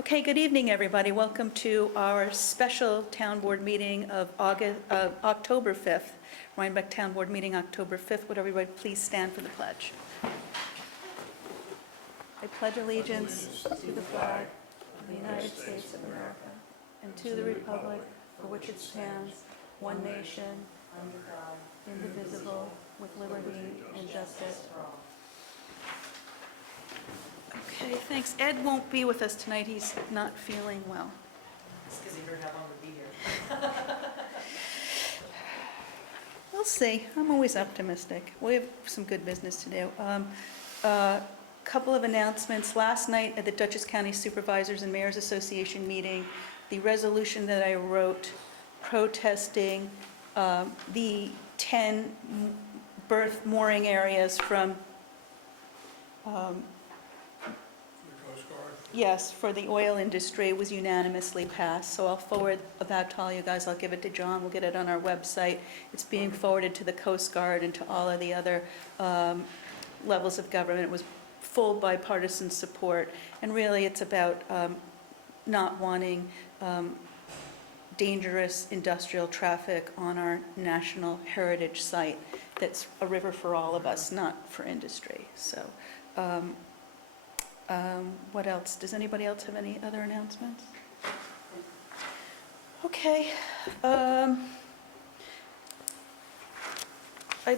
Okay, good evening, everybody. Welcome to our special town board meeting of October 5th. Rhinebeck Town Board meeting, October 5th. Would everybody please stand for the pledge? I pledge allegiance to the flag of the United States of America and to the republic for which it stands, one nation, under God, indivisible, with liberty and justice for all. Okay, thanks. Ed won't be with us tonight. He's not feeling well. It's because he heard how long we'd be here. We'll see. I'm always optimistic. We have some good business to do. Couple of announcements. Last night at the Dutchess County Supervisors and Mayors Association meeting, the resolution that I wrote protesting the 10 berth mooring areas from yes, for the oil industry was unanimously passed. So I'll forward that to all you guys. I'll give it to John. We'll get it on our website. It's being forwarded to the Coast Guard and to all of the other levels of government. It was full bipartisan support. And really it's about not wanting dangerous industrial traffic on our national heritage site that's a river for all of us, not for industry. So what else? Does anybody else have any other announcements? Okay. I'd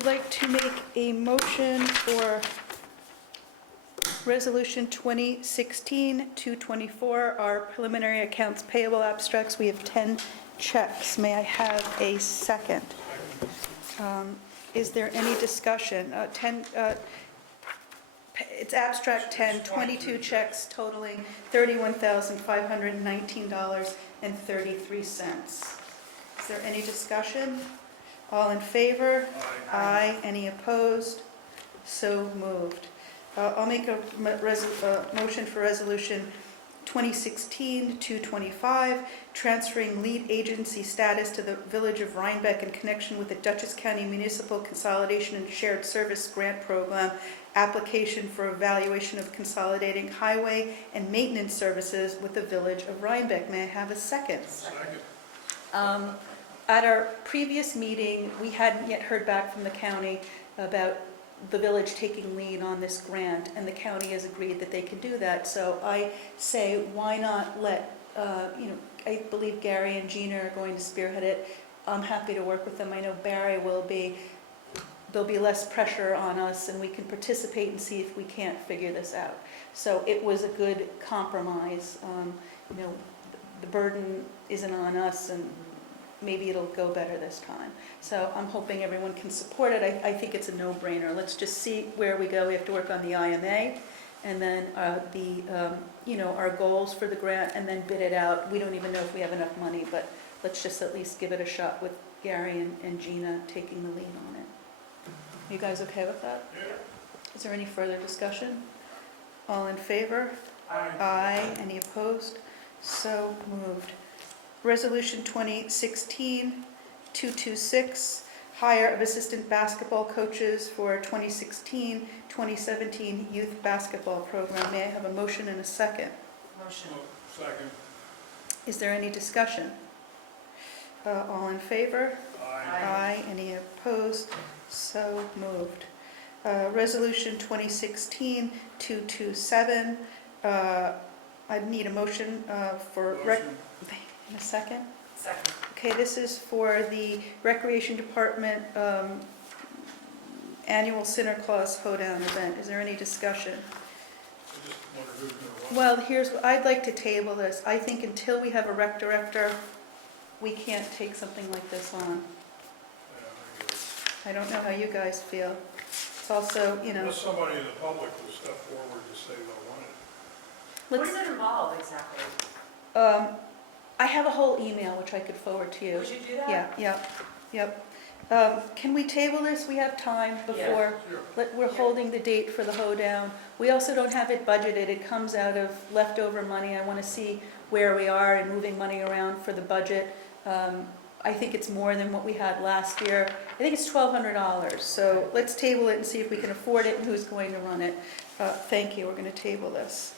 like to make a motion for Resolution 2016-224, our preliminary accounts payable abstracts. We have 10 checks. May I have a second? Is there any discussion? It's abstract 10, 22 checks totaling $31,519.33. Is there any discussion? All in favor? Aye. Any opposed? So moved. I'll make a motion for Resolution 2016-225, transferring lead agency status to the Village of Rhinebeck in connection with the Dutchess County Municipal Consolidation and Shared Service Grant Program application for evaluation of consolidating highway and maintenance services with the Village of Rhinebeck. May I have a second? Second. At our previous meeting, we hadn't yet heard back from the county about the village taking lead on this grant, and the county has agreed that they can do that. So I say, why not let, I believe Gary and Gina are going to spearhead it. I'm happy to work with them. I know Barry will be. There'll be less pressure on us, and we can participate and see if we can't figure this out. So it was a good compromise. The burden isn't on us, and maybe it'll go better this time. So I'm hoping everyone can support it. I think it's a no-brainer. Let's just see where we go. We have to work on the IMA, and then our goals for the grant, and then bid it out. We don't even know if we have enough money, but let's just at least give it a shot with Gary and Gina taking the lead on it. You guys okay with that? Yeah. Is there any further discussion? All in favor? Aye. Aye. Any opposed? So moved. Resolution 2016-226, hire of assistant basketball coaches for 2016-2017 youth basketball program. May I have a motion and a second? Motion. Second. Is there any discussion? All in favor? Aye. Aye. Any opposed? So moved. Resolution 2016-227, I'd need a motion for... Motion. In a second? Second. Okay, this is for the Recreation Department annual Santa Claus Hoedown event. Is there any discussion? I just wonder who's going to Well, here's what I'd like to table this. I think until we have a rec director, we can't take something like this on. I don't know how you guys feel. It's also, Unless somebody in the public will step forward to say they'll want it. What does it involve exactly? I have a whole email which I could forward to you. Would you do that? Yep. Can we table this? We have time before. Sure. We're holding the date for the hoedown. We also don't have it budgeted. It comes out of leftover money. I want to see where we are in moving money around for the budget. I think it's more than what we had last year. I think it's $1,200. So let's table it and see if we can afford it and who's going to run it. Thank you. We're going to table this.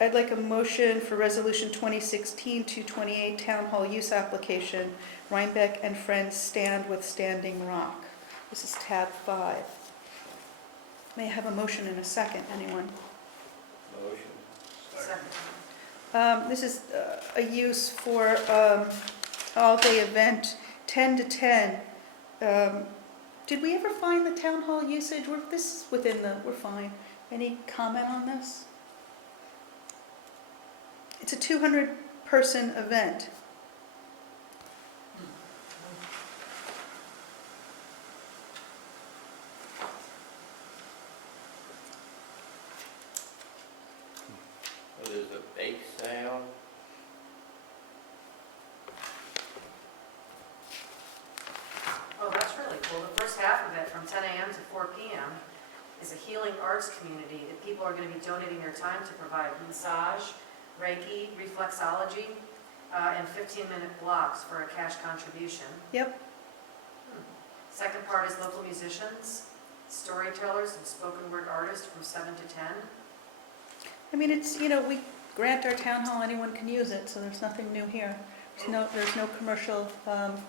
I'd like a motion for Resolution 2016-228 Town Hall Use Application, Rhinebeck and Friends Stand with Standing Rock. This is tab 5. May I have a motion in a second, anyone? Motion. Second. This is a use for all-day event, 10 to 10. Did we ever find the town hall usage? This is within we're fine. Any comment on this? It's a 200-person event. So there's a bake sale. Oh, that's really cool. The first half of it, from 10 a.m. to 4 p.m., is a healing arts community that people are going to be donating their time to provide massage, Reiki, reflexology, and 15-minute blocks for a cash contribution. Yep. Second part is local musicians, storytellers, and spoken word artists from 7 to 10. I mean, it's, we grant our town hall, anyone can use it, so there's nothing new here. There's no commercial. Yep.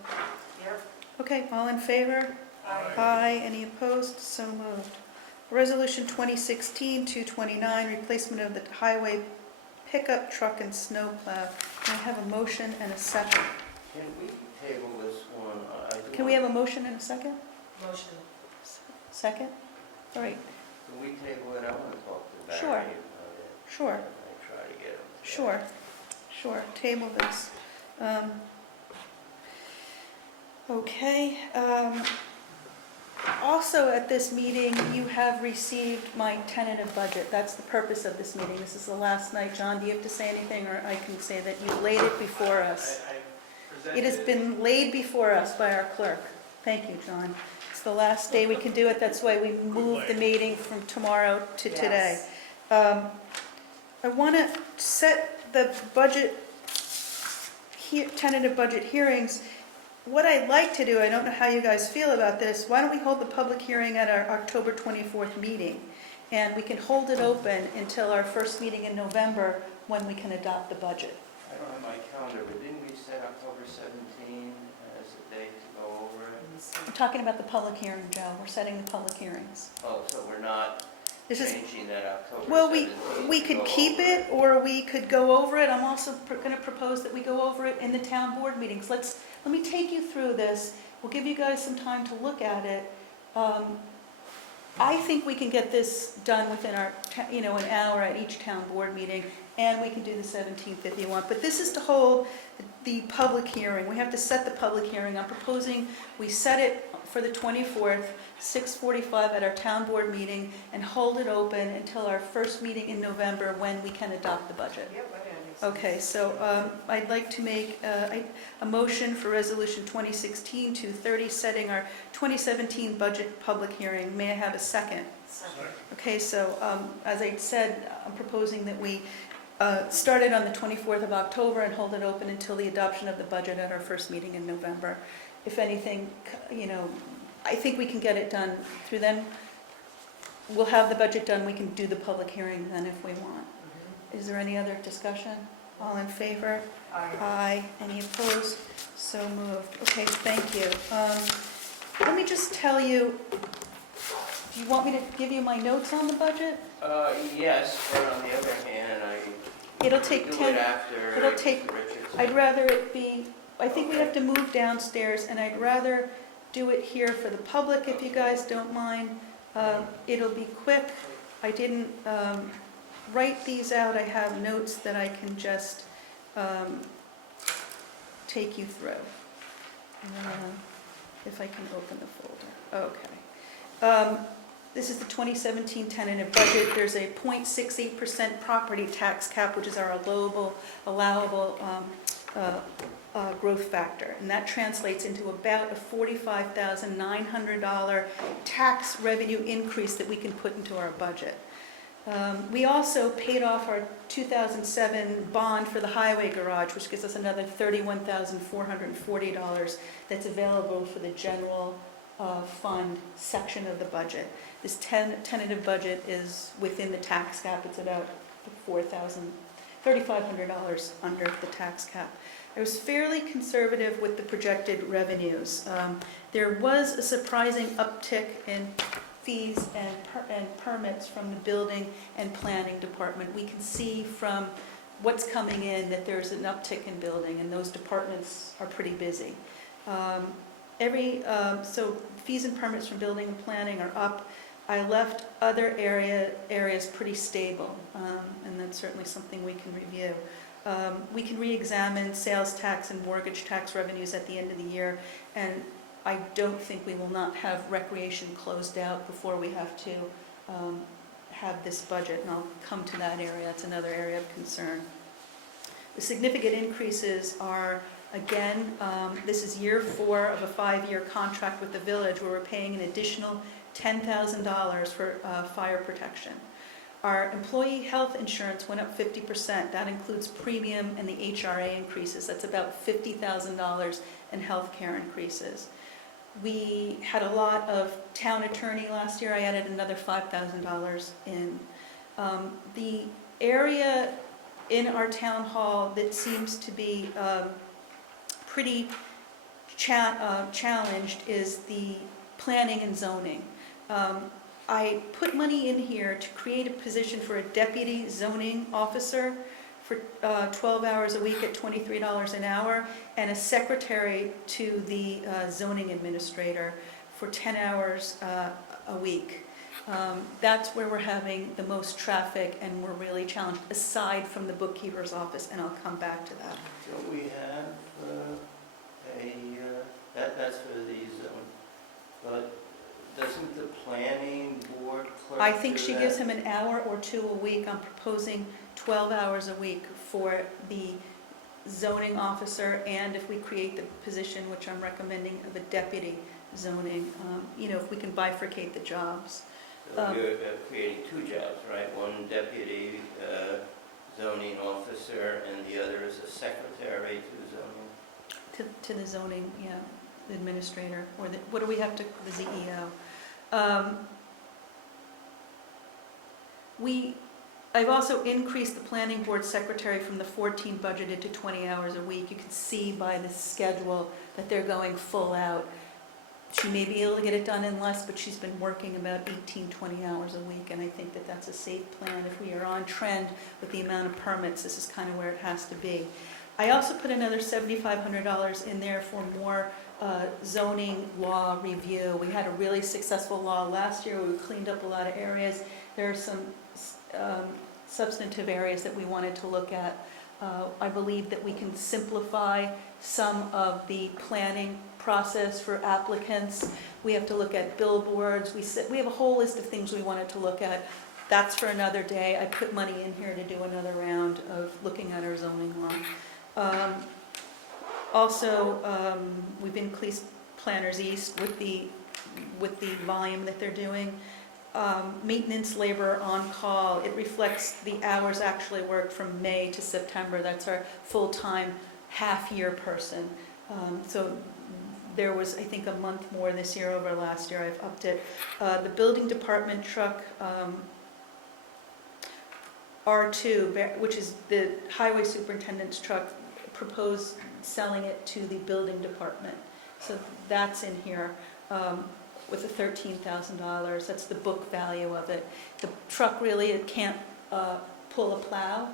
Okay, all in favor? Aye. Any opposed? So moved. Resolution 2016-229, replacement of the highway pickup truck and snowplow. Can I have a motion and a second? Can we table this one? Can we have a motion and a second? Motion. Second? All right, Can we table it? I want to talk to Barry Sure. about it. sure, I try to get him. sure, table this. Okay, also at this meeting, you have received my tentative budget. That's the purpose of this meeting. This is the last night. John, do you have to say anything, or I can say that you laid it before us? It has been laid before us by our clerk. Thank you, John. It's the last day we can do it. That's why we moved the meeting from tomorrow to today. Yes. I want to set the budget, tentative budget hearings. What I'd like to do, I don't know how you guys feel about this, why don't we hold the public hearing at our October 24th meeting? And we can hold it open until our first meeting in November when we can adopt the budget. I don't have my calendar, but didn't we set October 17 as the date to go over it? We're talking about the public hearing, Joe. We're setting the public hearings. Oh, so we're not This is, changing that October 17? well, we to could go keep over it, or we could go over it. I'm also going to propose that we go over it in the town board meetings. Let me take you through this. We'll give you guys some time to look at it. I think we can get this done within our, an hour at each town board meeting, and we can do the 17th if you want. But this is to hold the public hearing. We have to set the public hearing. I'm proposing we set it for the 24th, 6:45 at our town board meeting, and hold it open until our first meeting in November when we can adopt the budget. Yep, I think that makes sense. Okay, so I'd like to make a motion for Resolution 2016-230, setting our 2017 budget public hearing. May I have a second? Second. Okay, so as I said, I'm proposing that we start it on the 24th of October and hold it open until the adoption of the budget at our first meeting in November. If anything, I think we can get it done through then. We'll have the budget done, we can do the public hearing then if we want. Is there any other discussion? All in favor? Aye. Aye. Any opposed? So moved. Okay, thank you. Let me just tell you, do you want me to give you my notes on the budget? Yes, but on the other hand, It'll take do 10, it after it'll take- Richardson. I'd rather it be, I think we have to move downstairs, and I'd rather do it here for the public if you guys don't mind. It'll be quick. I didn't write these out. I have notes that I can just take you through. If I can open the folder. Okay. This is the 2017 tentative budget. There's a 0.68% property tax cap, which is our allowable growth factor. And that translates into about a $45,900 tax revenue increase that we can put into our budget. We also paid off our 2007 bond for the highway garage, which gives us another $31,440 that's available for the general fund section of the budget. This tentative budget is within the tax cap. It's about $3,500 under the tax cap. I was fairly conservative with the projected revenues. There was a surprising uptick in fees and permits from the building and planning department. We can see from what's coming in that there's an uptick in building, and those departments are pretty busy. So fees and permits from building and planning are up. I left other areas pretty stable, and that's certainly something we can review. We can re-examine sales tax and mortgage tax revenues at the end of the year, and I don't think we will not have recreation closed out before we have to have this budget, and I'll come to that area. That's another area of concern. The significant increases are, again, this is year 4 of a 5-year contract with the village where we're paying an additional $10,000 for fire protection. Our employee health insurance went up 50%. That includes premium and the HRA increases. That's about $50,000 in health care increases. We had a lot of town attorney last year. I added another $5,000 in. The area in our town hall that seems to be pretty challenged is the planning and zoning. I put money in here to create a position for a deputy zoning officer for 12 hours a week at $23 an hour, and a secretary to the zoning administrator for 10 hours a week. That's where we're having the most traffic, and we're really challenged, aside from the bookkeeper's office, and I'll come back to that. Don't we have that's for the zone, but doesn't the planning board clerk I think do she that? gives him an hour or 2 a week. I'm proposing 12 hours a week for the zoning officer, and if we create the position, which I'm recommending, of a deputy zoning, if we can bifurcate the jobs. So you're creating 2 jobs, right? One deputy zoning officer, and the other is a secretary to zoning? To the zoning, administrator, or what do we have to, the ZEO. I've also increased the planning board secretary from the 14 budgeted to 20 hours a week. You can see by the schedule that they're going full out. She may be able to get it done in less, but she's been working about 18, 20 hours a week, and I think that that's a safe plan. If we are on trend with the amount of permits, this is kind of where it has to be. I also put another $7,500 in there for more zoning law review. We had a really successful law last year. We cleaned up a lot of areas. There are some substantive areas that we wanted to look at. I believe that we can simplify some of the planning process for applicants. We have to look at billboards. We have a whole list of things we wanted to look at. That's for another day. I put money in here to do another round of looking at our zoning law. We've increased Planners East with the volume that they're doing. Maintenance labor on call, it reflects the hours actually worked from May to September. That's our full-time half-year person. So there was, I think, a month more this year over last year. I've upped it. The building department truck, R2, which is the highway superintendent's truck, proposed selling it to the building department. So that's in here with the $13,000. That's the book value of it. The truck really, it can't pull a plow,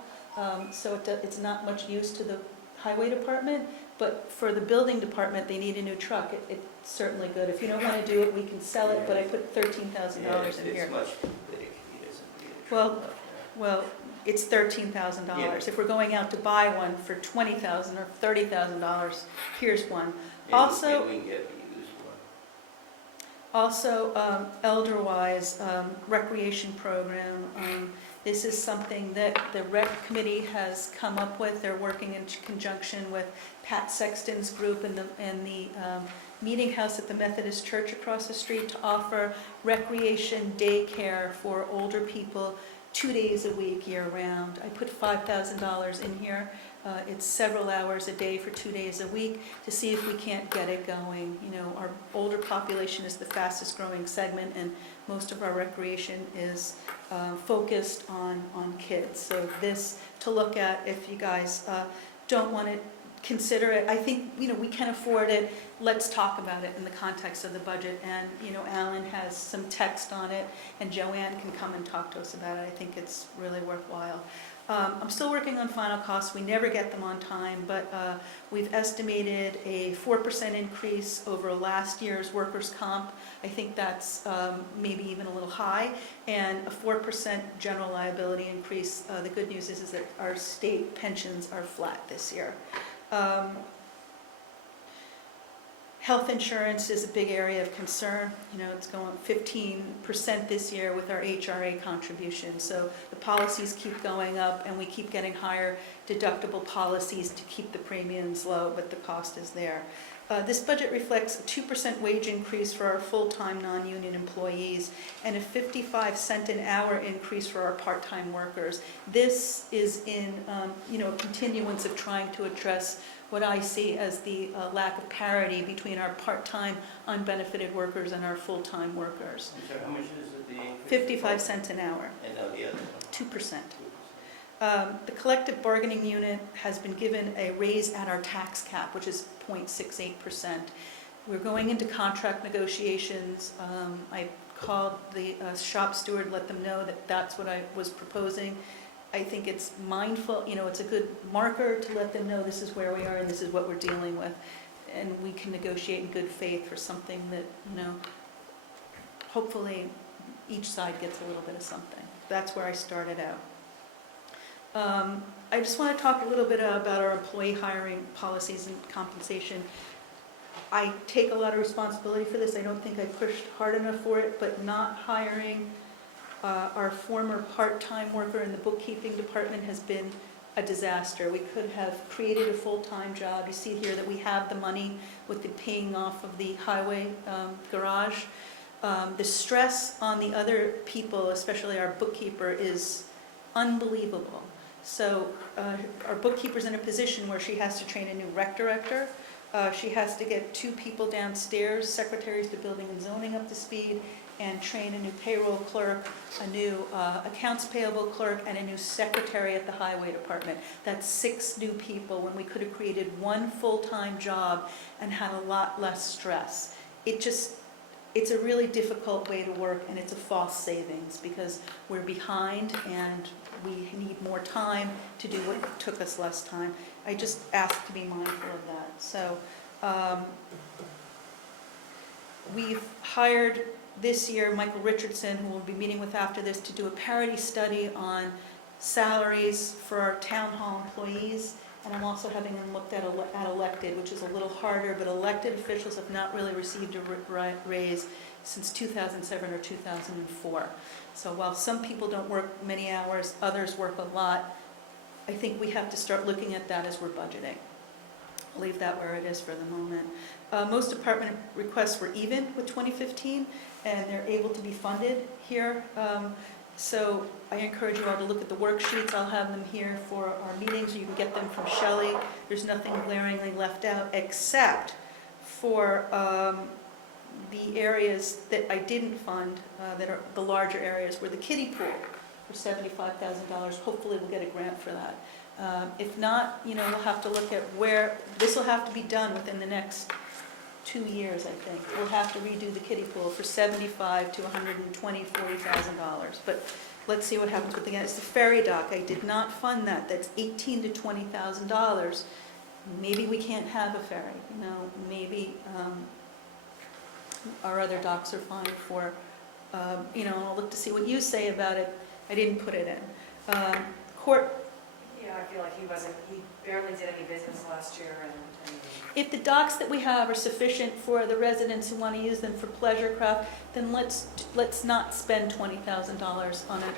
so it's not much use to the highway department, but for the building department, they need a new truck. It's certainly good. If you don't want to do it, we can sell it, but I put $13,000 in here. It's much too big. He doesn't need a Well, truck like Well, it's $13,000. Yeah. If we're going out to buy one for $20,000 or $30,000, here's one. that. Also- Maybe we can get a used one. Also, elder-wise, recreation program. This is something that the rec committee has come up with. They're working in conjunction with Pat Sexton's group and the meeting house at the Methodist Church across the street to offer recreation daycare for older people 2 days a week, year-round. I put $5,000 in here. It's several hours a day for 2 days a week to see if we can't get it going. Our older population is the fastest growing segment, and most of our recreation is focused on kids. So this to look at, if you guys don't want to consider it, I think, we can afford it. Let's talk about it in the context of the budget. And, Alan has some text on it, and Joanne can come and talk to us about it. I think it's really worthwhile. I'm still working on final costs. We never get them on time, but we've estimated a 4% increase over last year's workers' comp. I think that's maybe even a little high, and a 4% general liability increase. The good news is that our state pensions are flat this year. Health insurance is a big area of concern. It's going 15% this year with our HRA contribution. So the policies keep going up, and we keep getting higher deductible policies to keep the premiums low, but the cost is there. This budget reflects a 2% wage increase for our full-time non-union employees and a 55-cent an hour increase for our part-time workers. This is in a continuance of trying to address what I see as the lack of parity between our part-time unbenefited workers and our full-time workers. I'm sorry, how much is it, the increase? 55 cents an hour, And now the other one? 2%. The collective bargaining unit has been given a raise at our tax cap, which is 0.68%. We're going into contract negotiations. I called the shop steward, let them know that that's what I was proposing. I think it's mindful, it's a good marker to let them know this is where we are and this is what we're dealing with. And we can negotiate in good faith for something that, hopefully each side gets a little bit of something. That's where I started out. I just want to talk a little bit about our employee hiring policies and compensation. I take a lot of responsibility for this. I don't think I pushed hard enough for it, but not hiring our former part-time worker in the bookkeeping department has been a disaster. We could have created a full-time job. You see here that we have the money with the paying off of the highway garage. The stress on the other people, especially our bookkeeper, is unbelievable. So our bookkeeper's in a position where she has to train a new rec director. She has to get 2 people downstairs, secretaries to building and zoning, up to speed, and train a new payroll clerk, a new accounts payable clerk, and a new secretary at the highway department. That's 6 new people when we could have created 1 full-time job and had a lot less stress. It's a really difficult way to work, and it's a false savings because we're behind and we need more time to do what took us less time. I just ask to be mindful of that. So we've hired this year Michael Richardson, who we'll be meeting with after this, to do a parity study on salaries for our town hall employees. And I'm also having them looked at elected, which is a little harder, but elected officials have not really received a raise since 2007 or 2004. So while some people don't work many hours, others work a lot, I think we have to start looking at that as we're budgeting. I'll leave that where it is for the moment. Most department requests were even with 2015, and they're able to be funded here. So I encourage you all to look at the worksheets. I'll have them here for our meetings. You can get them from Shelley. There's nothing glaringly left out except for the areas that I didn't fund, that are the larger areas, were the kiddie pool for $75,000. Hopefully we'll get a grant for that. If not, we'll have to look at where, this will have to be done within the next 2 years, I think. We'll have to redo the kiddie pool for $75,000 to $120,000, $40,000. But let's see what happens with the, it's the ferry dock. I did not fund that. That's $18,000 to $20,000. Maybe we can't have a ferry. Maybe our other docks are fine for, I'll look to see what you say about it. I didn't put it in. Court. Yeah, I feel like he barely did any business last year, and If the docks that we have are sufficient for the residents who want to use them for pleasure craft, then let's not spend $20,000 on it.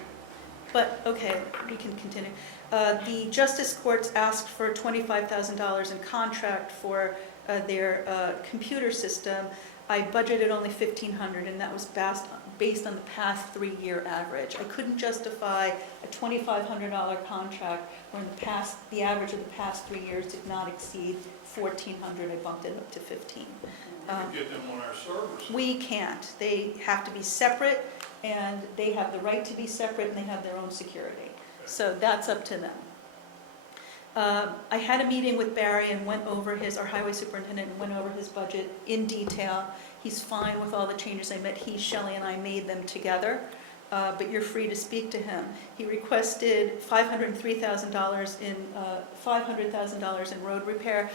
But okay, we can continue. The Justice Courts asked for $25,000 in contract for their computer system. I budgeted only $1,500, and that was based on the past 3-year average. I couldn't justify a $2,500 contract when the average of the past 3 years did not exceed $1,400. I bumped it up to $1,500. We can get them on our servers. We can't. They have to be separate. and they have the right to be separate, and they have their own security. So that's up to them. I had a meeting with Barry and went over our highway superintendent, and went over his budget in detail. He's fine with all the changes I made. Shelley and I made them together, but you're free to speak to him. He requested $503,000 in road repair.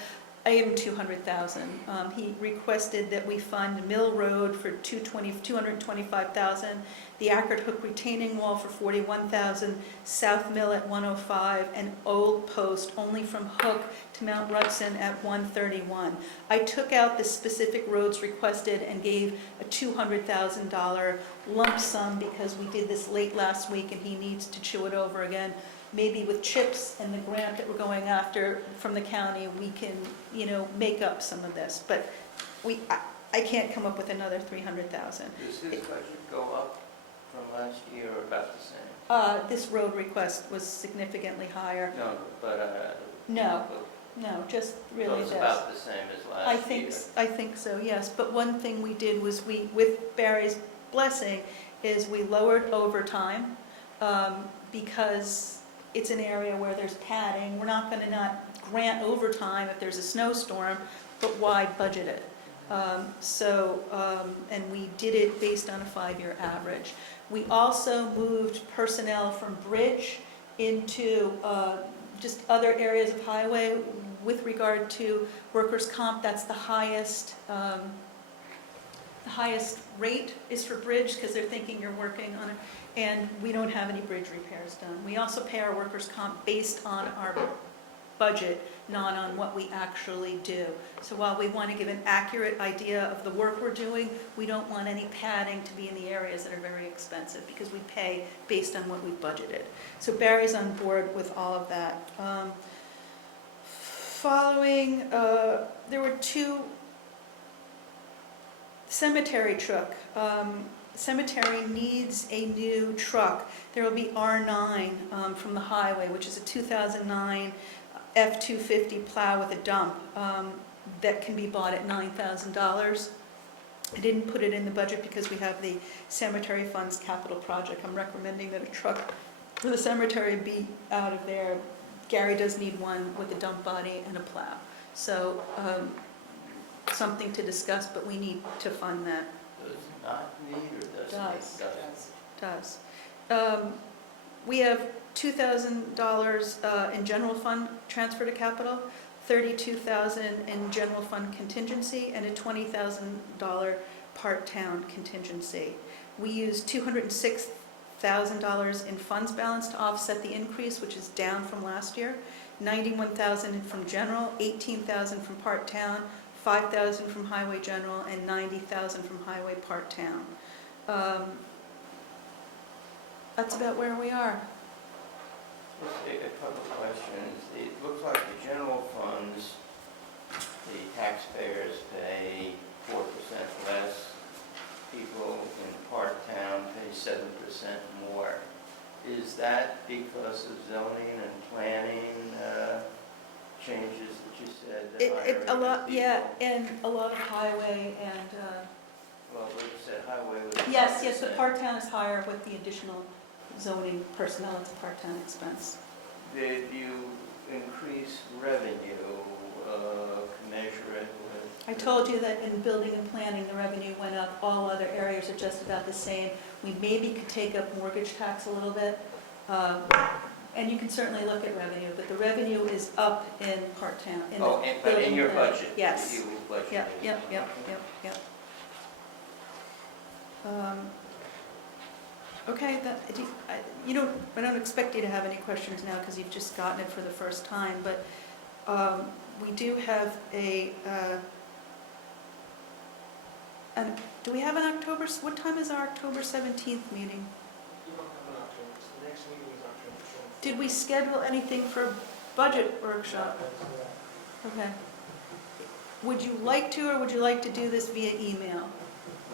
I gave him $200,000. He requested that we fund Mill Road for $225,000, the Ackert Hook retaining wall for $41,000, South Mill at $105, and Old Post only from Hook to Mount Rutson at $131. I took out the specific roads requested and gave a $200,000 lump sum because we did this late last week and he needs to chew it over again. Maybe with CHIPS and the grant that we're going after from the county, we can, make up some of this. But I can't come up with another $300,000. Does his budget go up from last year or about the same? This road request was significantly higher. No, but, No, just so really it's this. about the same as last year? I think so, yes. But one thing we did was with Barry's blessing, is we lowered overtime because it's an area where there's padding. We're not going to not grant overtime if there's a snowstorm, but why budget it? And we did it based on a 5-year average. We also moved personnel from bridge into just other areas of highway with regard to workers' comp. That's the highest rate is for bridge because they're thinking you're working on it. And we don't have any bridge repairs done. We also pay our workers' comp based on our budget, not on what we actually do. So while we want to give an accurate idea of the work we're doing, we don't want any padding to be in the areas that are very expensive because we pay based on what we've budgeted. So Barry's on board with all of that. There were 2 cemetery truck. Cemetery needs a new truck. There will be R9 from the highway, which is a 2009 F-250 plow with a dump that can be bought at $9,000. I didn't put it in the budget because we have the cemetery funds capital project. I'm recommending that a truck for the cemetery be out of there. Gary does need one with a dump body and a plow. So something to discuss, but we need to fund that. Does it not need or does it? Does. We have $2,000 in general fund transfer to capital, $32,000 in general fund contingency, and a $20,000 part-town contingency. We used $206,000 in funds balance to offset the increase, which is down from last year. $91,000 from general, $18,000 from part-town, $5,000 from highway general, and $90,000 from highway part-town. That's about where we are. Just a couple of questions. It looks like the general funds, the taxpayers pay 4% less. People in part-town pay 7% more. Is that because of zoning and planning changes that you said? A lot, yeah, and a lot of highway and, Well, you said highway was... yes, the part-town is higher with the additional zoning personnel. It's a part-town expense. Did you increase revenue, commensurate with... I told you that in building and planning, the revenue went up. All other areas are just about the same. We maybe could take up mortgage tax a little bit. And you can certainly look at revenue, but the revenue is up in part-town. But in your budget? Yes. You budgeted. Yep. Okay, I don't expect you to have any questions now because you've just gotten it for the first time, but we do have do we have an October, what time is our October 17th meeting? You don't have an October, so the next meeting is October 24th. Did we schedule anything for budget workshop? Okay. Would you like to, or would you like to do this via email?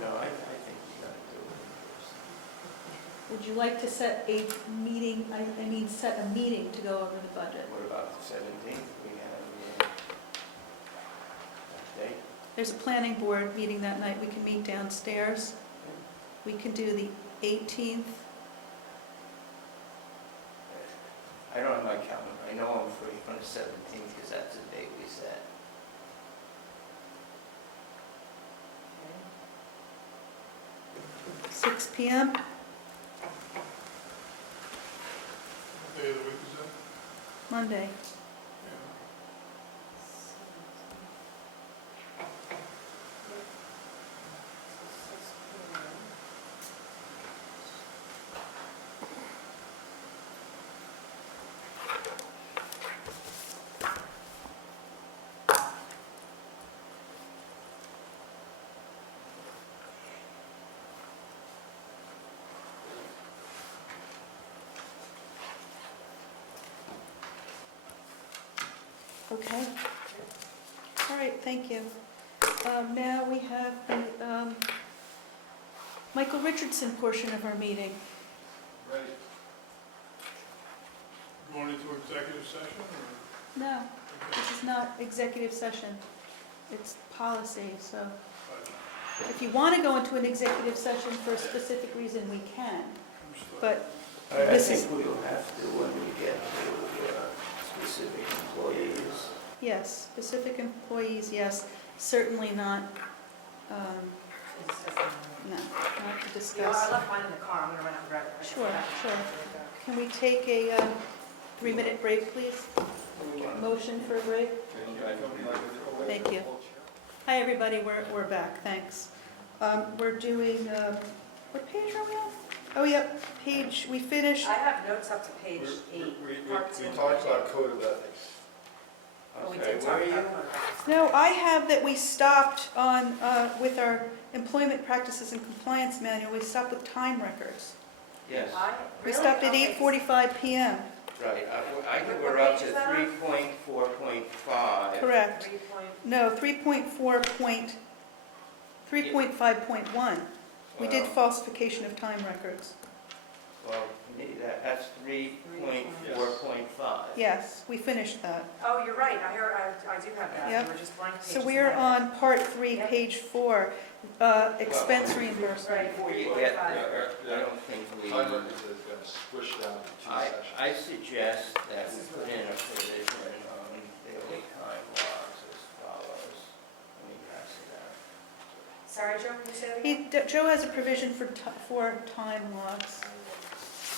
No, I think you got to do it first. Would you like to set a meeting, set a meeting to go over the budget? What about the 17th? We have that date? There's a planning board meeting that night. We can meet downstairs. We can do the 18th. I don't have my calendar. I know I'm free on the 17th because that's the date we set. 6 PM, What day of the week is that? Monday. Yeah. Okay. All right, thank you. Now we have the Michael Richardson portion of our meeting. Right. Going into executive session or? No, this is not executive session. It's policy, so if you want to go into an executive session for a specific reason, we can. But I This is- think we will have to when we get to specific employees. yes, specific employees, yes, certainly not, no, not to You know, discuss. I left mine in the car, I'm gonna run out and grab it. Sure, sure. Can we take a 3-minute break, please? Motion for a break? Thank you. Hi, everybody, we're back, thanks. We're doing, what page are we on? Oh, yep, page, we finished, I have notes up to page 8. part two. We talked about code of ethics. Oh, we Okay, did where talk are you? about that. no, I have that we stopped on, with our employment practices and compliance manual, we stopped with time records. Yes, We Really? stopped at Okay. 8:45 PM, right. I think What we're up page to is that on? 3.4.5. correct. 3 point, No, 3.5.1. We did falsification of time records. Well, that's 3.4.5. Yes, we finished that. oh, you're right, I do have that, Yep. we were just blank pages. So we're in there. on part 3, Yep. page 4, expense Well, reimbursement. Right. Before you get there, I don't think we, Time records has been squished down to two sections. I suggest that we put in a provision on daily time logs as follows. Let me pass it out. Sorry, Joe, can you say that again? Joe has a provision for time logs.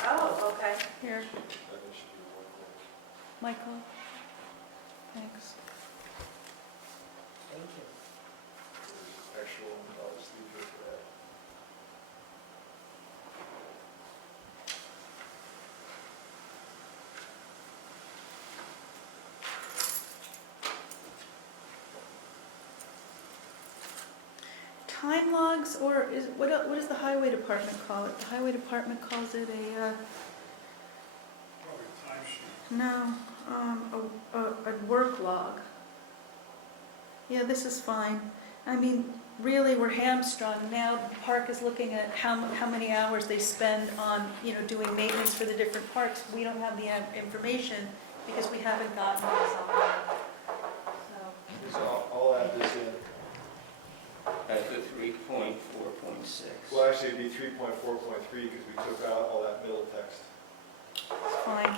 Oh, okay. Here, I think it should be one quick. Michael. Thanks. Thank you. There's actual, I'll just leave it for that. Time logs, or what does the highway department call it? The highway department calls it Probably time sheet. a work log. Yeah, this is fine. I mean, really, we're hamstrung. Now the park is looking at how many hours they spend on, doing maintenance for the different parks. We don't have the information because we haven't gotten this on. So, So I'll add this in. That's the 3.4.6. Well, actually, it'd be 3.4.3 because we took out all that middle text. it's fine.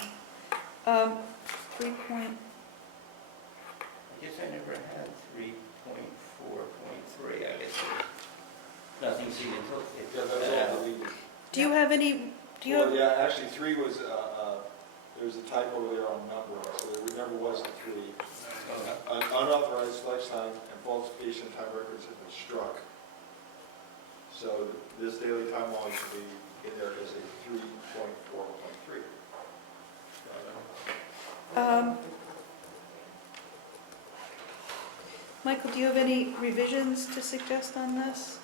3 point, I guess I never had 3.4.3. I guess nothing seen until it Yeah, that was all deleted. do you have any, do you Well, have, yeah, actually, 3 was, there was a typo there on numbering, so there never was a 3. Unauthorized lifetime and falsification time records have been struck. So this daily time log should be in there as a 3.4.3. Michael, do you have any revisions to suggest on this?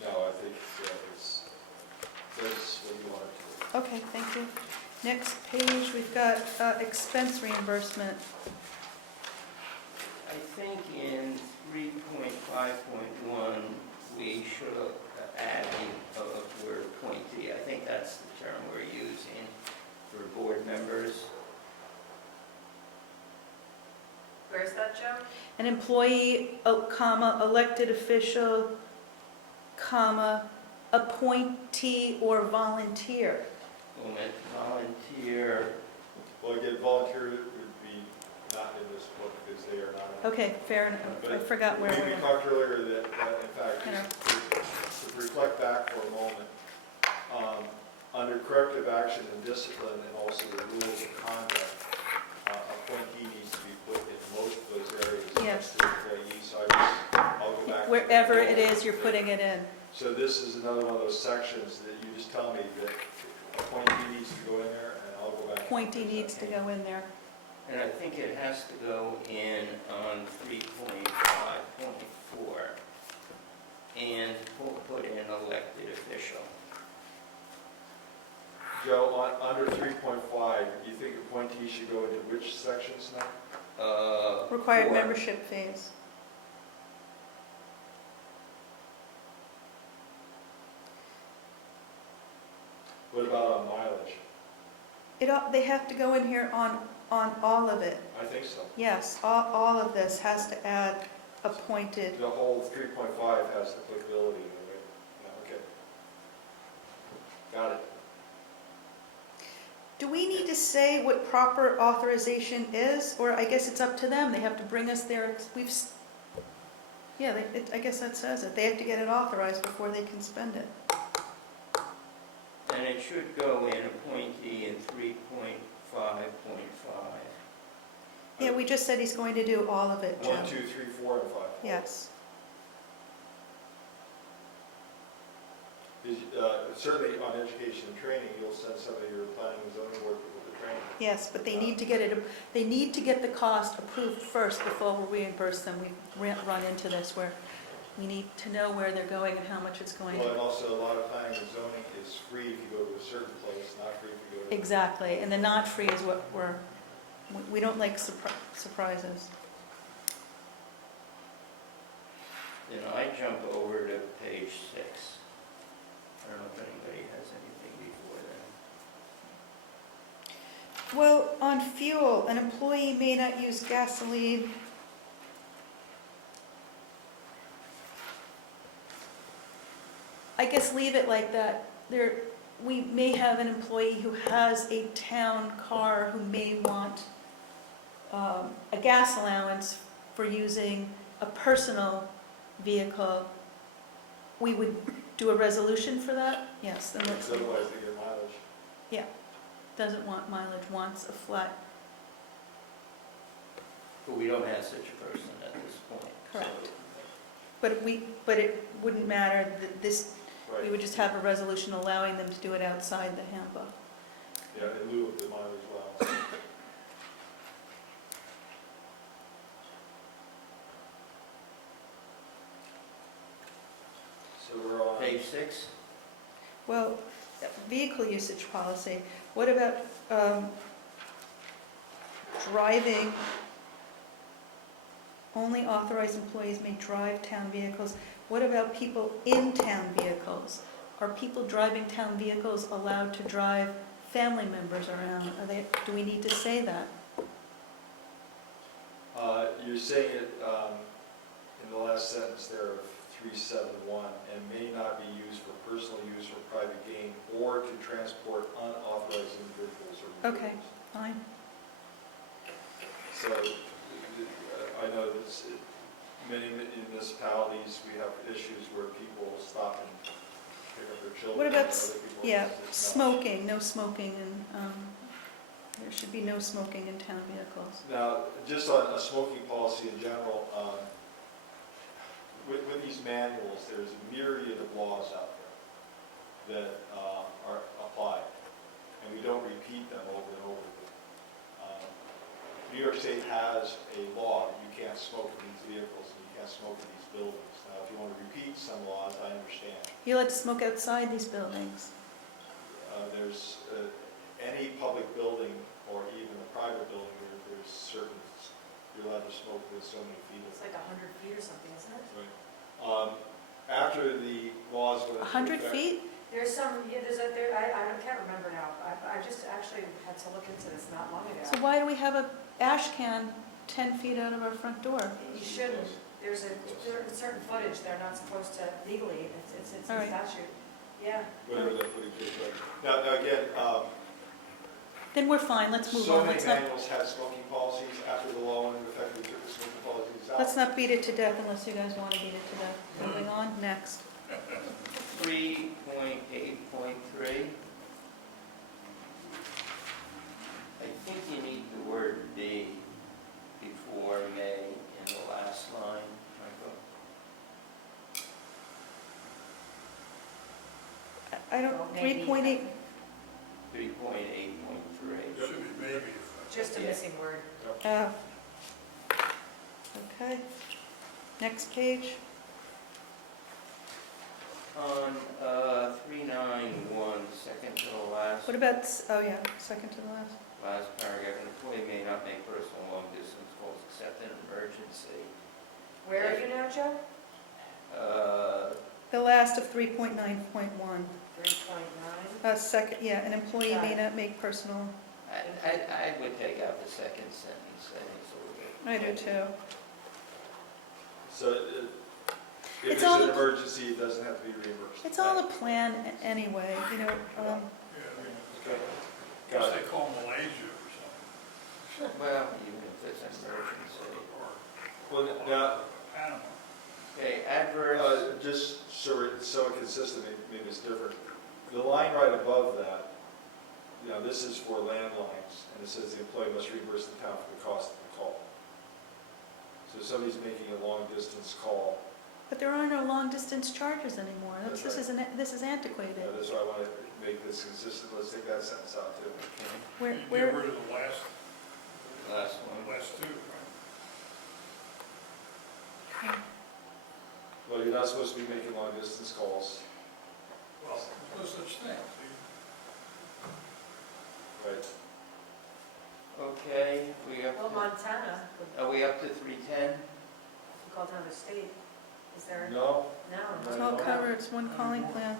No, I think that's what you wanted to do. Okay, thank you. Next page, we've got expense reimbursement. I think in 3.5.1, we should add the word appointee. I think that's the term we're using for board members. Where's that, Joe? An employee, comma, elected official, comma, appointee or volunteer. Well, meant volunteer, Well, again, volunteer would be not in this book because they are not. Okay, fair enough. I forgot where we We were. talked earlier that in fact, I know. to reflect back for a moment, under corrective action and discipline and also the rules of conduct, appointee needs to be put in most of those areas. Yes. next to employee, so I'll go back. to Wherever the- it is, you're putting it in. So this is another one of those sections that you just tell me that appointee needs to go in there, and I'll go back. Appointee needs to go in there. and I think it has to go in on 3.5.4 and put in elected official. Joe, under 3.5, you think appointee should go into which sections now? Required 4. membership fees. What about on mileage? They have to go in here on all of it. I think so. Yes, all of this has to add appointed. The whole 3.5 has applicability in it, right? Yeah, okay. Got it. Do we need to say what proper authorization is? Or I guess it's up to them. They have to bring us their, I guess that says it. They have to get it authorized before they can spend it. And it should go in appointee in 3.5.5. Yeah, we just said he's going to do all of it, Jim. 1, 2, 3, 4, and 5. Yes. Certainly on education and training, you'll send somebody to your planning and zoning board with the training. Yes, but they need to get it, they need to get the cost approved first before we reimburse them. We've run into this where we need to know where they're going and how much it's going Well, and to. also a lot of planning and zoning is free if you go to a certain place, not free if you go to. Exactly, and the not free is what we don't like surprises. Then I jump over to page 6. I don't know if anybody has anything before then. Well, on fuel, an employee may not use gasoline. I guess leave it like that. We may have an employee who has a town car who may want a gas allowance for using a personal vehicle. We would do a resolution for that? Yes, then let's, Otherwise they get mileage. doesn't want mileage, wants a flat, But we don't have such a person at this point. Correct. So- but it wouldn't matter, we Right. would just have a resolution allowing them to do it outside the handbook. Yeah, in lieu of the mileage allowance. So we're on. Page 6? Well, vehicle usage policy, what about driving? Only authorized employees may drive town vehicles. What about people in town vehicles? Are people driving town vehicles allowed to drive family members around? Do we need to say that? You're saying it in the last sentence there of 371, and may not be used for personal use or private gain or to transport unauthorized individuals or Okay. vehicles. Fine. So I know that many municipalities, we have issues where people stop and pick up their children. What about and other people, Yeah, it's not- smoking, no smoking, and there should be no smoking in town vehicles. Now, just on a smoking policy in general, with these manuals, there's a myriad of laws out there that are applied, and we don't repeat them over and over. New York State has a law that you can't smoke in these vehicles and you can't smoke in these buildings. Now, if you want to repeat some laws, I understand. You're allowed to smoke outside these buildings. There's any public building or even a private building, there's certain, you're allowed to smoke within so many feet. It's like 100 feet or something, isn't it? After the laws went into 100 effect- feet? There's some, I can't remember now. I just actually had to look into this not long ago. So why do we have a ash can 10 feet out of our front door? You shouldn't. There's a certain footage they're not supposed to legally, it's in All right. statute. Yeah. whatever that would be. Now, again, Then we're fine, let's move so on. many Let's not, manuals had smoking policies. After the law went into effect, we took the smoking policies out. let's not beat it to death unless you guys want to beat it to death. Moving on, next. 3.8.3. I think you need the word "be" before "may" in the last line, Michael. I don't, Well, maybe. 3.8, 3.8.3. It should be maybe. Just a Yeah. missing word. okay. Next page. On 391, second to the last. What about, oh yeah, second to the last. Last paragraph, an employee may not make personal long-distance calls except in an emergency. Where are you now, Joe? The last of 3.9.1. 3.9? Second, yeah, an employee may not make personal, I would take out the second sentence, I think it's a little bit. I do too. So if It's it's all an the- emergency, it doesn't have to be reimbursed. It's all a plan anyway, you know. Yeah, I mean, Okay. guess Got they it. call Malaysia or something. Well, even if it's an emergency. Or Well, now, Panama. Okay, adverse, just so it's so consistent, maybe it's different. The line right above that, this is for landlines, and it says the employee must reimburse the town for the cost of the call. So if somebody's making a long-distance call, But there are no long-distance charges anymore. That's This right. this is antiquated. that's why I want to make this consistent. Let's take that sentence out too. okay, Where, You get where, rid of the last one. two, right? Well, you're not supposed to be making long-distance calls, Well, there's no such thing. See? right? Okay, Well, Montana, are we up to 310? we called another state. Is there? No? No. it's all covered, it's one calling plan.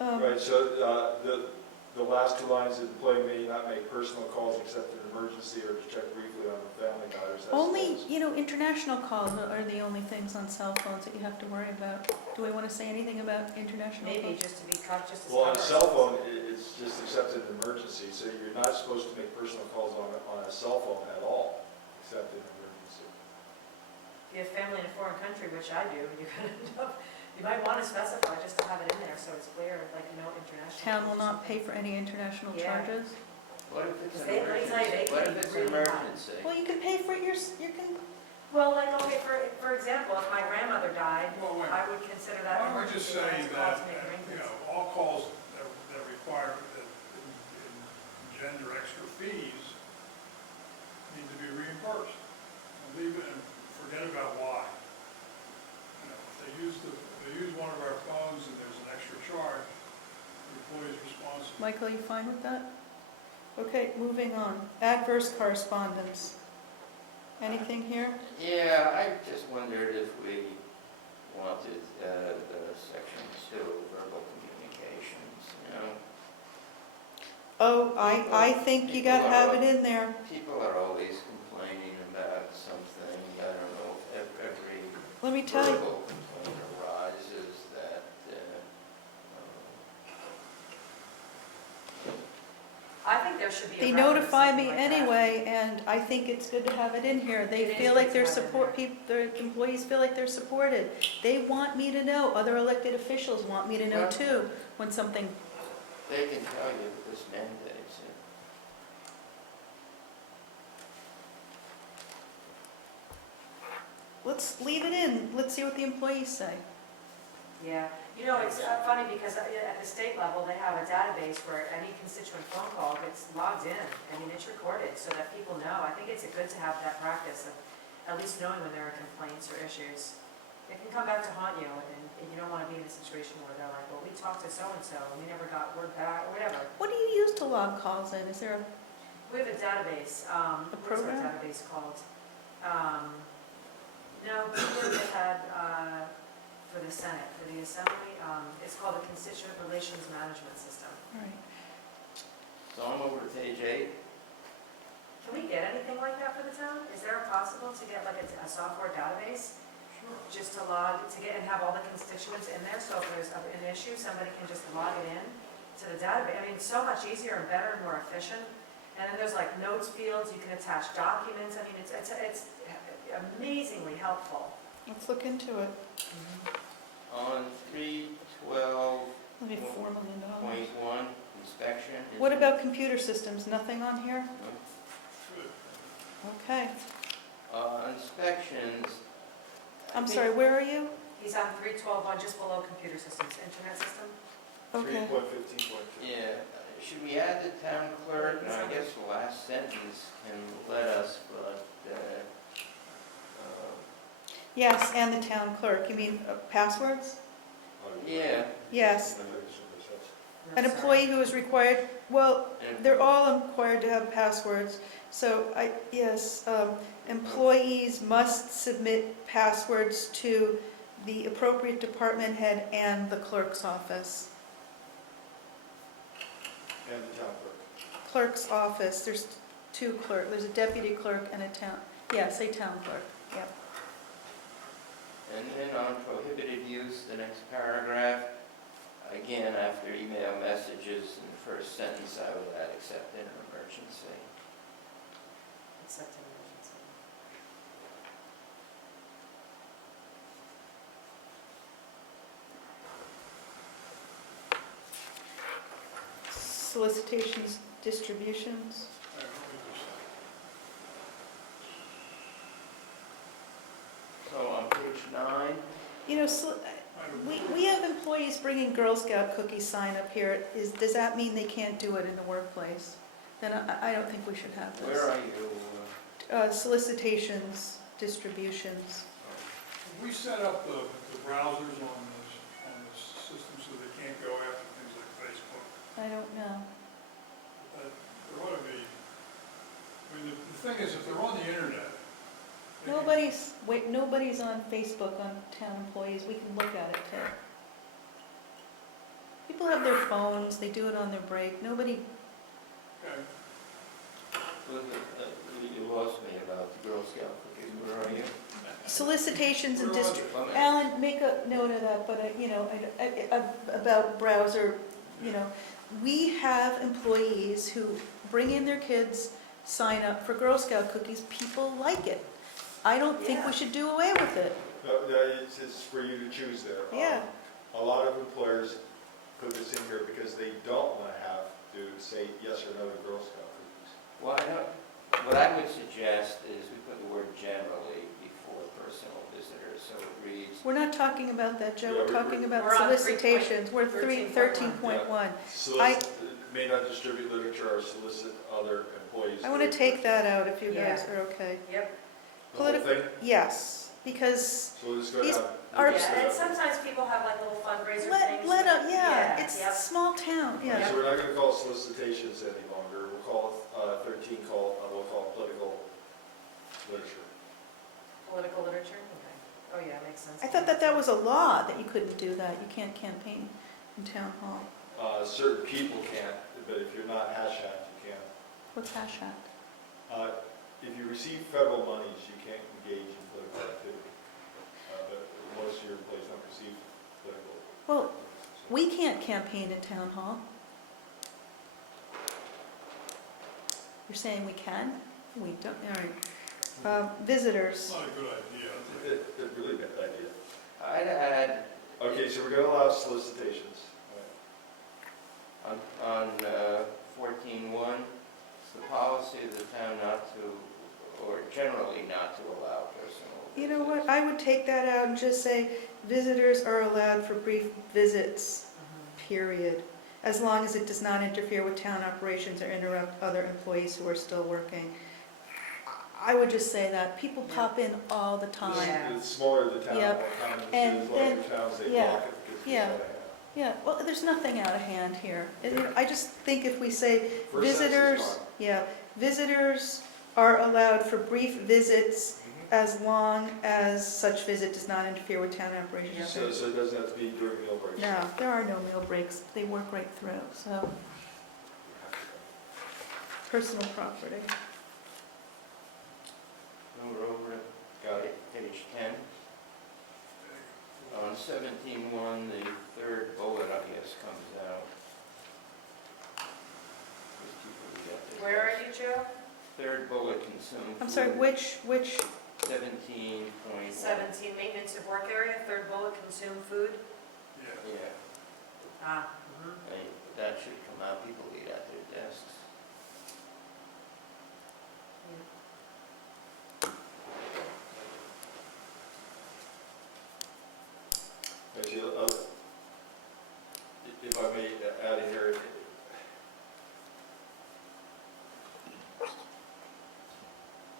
Okay. Right, so the last two lines, the employee may not make personal calls except in an emergency or to check briefly on the family matters. That's- Only, international calls are the only things on cell phones that you have to worry about. Do we want to say anything about international Maybe calls? just to be just as. Well, on a covered. cell phone, it's just accepted in emergency, so you're not supposed to make personal calls on a cell phone at all, except in emergency. If you have family in a foreign country, which I do, you might want to specify just to have it in there so it's clear, like no international. Town will not pay for any international Yeah. charges? What if it's an Let me tell you, they emergency? What can if be it's an really hot. emergency? Well, you can pay for it, you can, Well, like, okay, for example, if my grandmother died, Well, wait. I would consider that Why don't we just emergency. say when it's called that, to make arrangements. all calls that require, that engender extra fees need to be reimbursed. And leave it, and forget about why. If they use one of our phones and there's an extra charge, the employee's responsible. Michael, you fine with that? Okay, moving on. Adverse correspondence. Anything here? Yeah, I just wondered if we wanted section 2, verbal communications, Oh, I think you gotta have it in there. People are always complaining about something, I don't know, if every Let me tell you, verbal complaint arises that, I think there should be a they reference, notify something me like that. anyway, and I think it's good to have it in here. They It is feel good like to they're have it in support, the employees feel like they're supported. They want me to know, other elected officials want me to know Well- too, when something, they can tell you this mandates it. let's leave it in, let's see what the employees say. Yeah, it's funny because at the state level, they have a database where any constituent phone call gets logged in. I mean, it's recorded so that people know. I think it's good to have that practice of at least knowing when there are complaints or issues. It can come back to haunt you, and you don't want to be in a situation where they're like, well, we talked to so-and-so, and we never got word back, or whatever. What do you use to log calls in? Is there a, We have a database, what's our program? database called? No, before they had, for the Senate, for the Assembly, it's called the Constituent Relations Management System. all right. So I'm over to page 8. Can we get anything like that for the town? Is there a possible to get like a software database? Sure. just to log, to get, and have all the constituents in there, so if there's an issue, somebody can just log it in to the database. I mean, it's so much easier and better and more efficient. And then there's like notes fields, you can attach documents, I mean, it's amazingly helpful. Let's look into it. On 312.1, Let me $4 million. inspection. is- What about computer systems? Nothing on here? No. Good. Okay. Inspections. I I'm think sorry, where are you? He's on 312.1, just below computer systems, internet system. Okay. 3.15.2. Yeah, should we add the town clerk? And I guess the last sentence can let us, but, Yes, and the town clerk. You mean passwords? yeah. Yes. No, An sorry. employee who is required, well, and- they're all required to have passwords. So yes, employees must submit passwords to the appropriate department head and the clerk's office. And the town clerk. Clerk's office, there's two clerks, there's a deputy clerk and a town, say town clerk, yeah. And then on prohibited use, the next paragraph, again, after email messages, in the first sentence, I would add except in an emergency. Except in emergency. Solicitations, distributions. All right, let me just- So on page 9, You know, so, we have employees bringing Girl Scout cookie sign up here. Does that mean they can't do it in the workplace? Then I don't think we should have this. where are you? Solicitations, distributions. Have we set up the browsers on the system so they can't go after things like Facebook? I don't know. There ought to be, I mean, the thing is, if they're on the internet. they can- Nobody's on Facebook on town employees. We can look at it too. People have their phones, they do it on their break. Nobody, Okay. You lost me about the Girl Scout cookies, where are you? solicitations and Where was district. it? One minute. Alan, make a note of that, but, about browser, we have employees who bring in their kids, sign up for Girl Scout cookies, people like it. I don't think we should do away with it. No, it's for you to choose there. Yeah. A lot of employers put this in here because they don't want to have to say yes or no to Girl Scout cookies. Well, what I would suggest is we put the word generally before personal visitors, so it reads, We're not talking about that, Joe, Yeah, we're talking about we're on solicitations, we're 13.1. 13.1. May not distribute literature or solicit other employees. I want to take that out if you guys Yeah. are okay. Yep. The whole politi- thing? Yes, because So we'll just go These down. are- Yeah, and sometimes people have like little fundraiser things. it's Yep. a small town, Okay, yeah. So we're not going to call it solicitations any longer. We'll call it 13, we'll call it political literature. Political literature, okay. Oh, yeah, makes sense. I thought that was a law, that you couldn't do that, you can't campaign in town hall. Certain people can't, but if you're not hashtag, you can. What's hashtag? If you receive federal monies, you can't engage in political activity. But most of your employees don't receive political. Well, we can't campaign in town hall. You're saying we can? We don't, all right. It's Visitors, not a good idea. It's a really bad idea. I'd add Okay, so we're going to allow solicitations. on 14.1, it's the policy of the town not to, or generally not to allow personal you know visits. what, I would take that out and just say, visitors are allowed for brief visits, period, as long as it does not interfere with town operations or interrupt other employees who are still working. I would just say that, people pop in all the time. Yeah. The smaller the town, the Yep. more common And it is, larger towns, they yeah, block it because people yeah. say, Yeah, well, there's nothing out of hand here. I just think if we say First sentence is visitors, fine. visitors are allowed for brief visits Mhm. as long as such visit does not interfere with town operations. So it doesn't have to be during meal breaks? No, there are no meal breaks. They work right through, so personal property. We're over, got it, page 10. 17.1, the third bullet, I guess, comes out. Those people who got this. Where are you, Joe? Third bullet, consume I'm sorry, food. which, 17.1. 17, maintenance of work area, third bullet, consume food. Yeah. Yeah, Ah, that should come out, people eat at their desks. Actually, if I may add in here,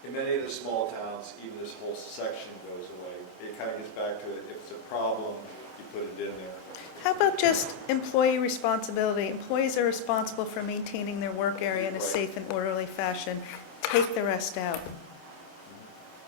in many of the small towns, even this whole section goes away. It kind of gets back to, if it's a problem, you put it in there. how about just employee responsibility? Employees are responsible for maintaining their work area in a Right. safe and orderly fashion. Take the rest out.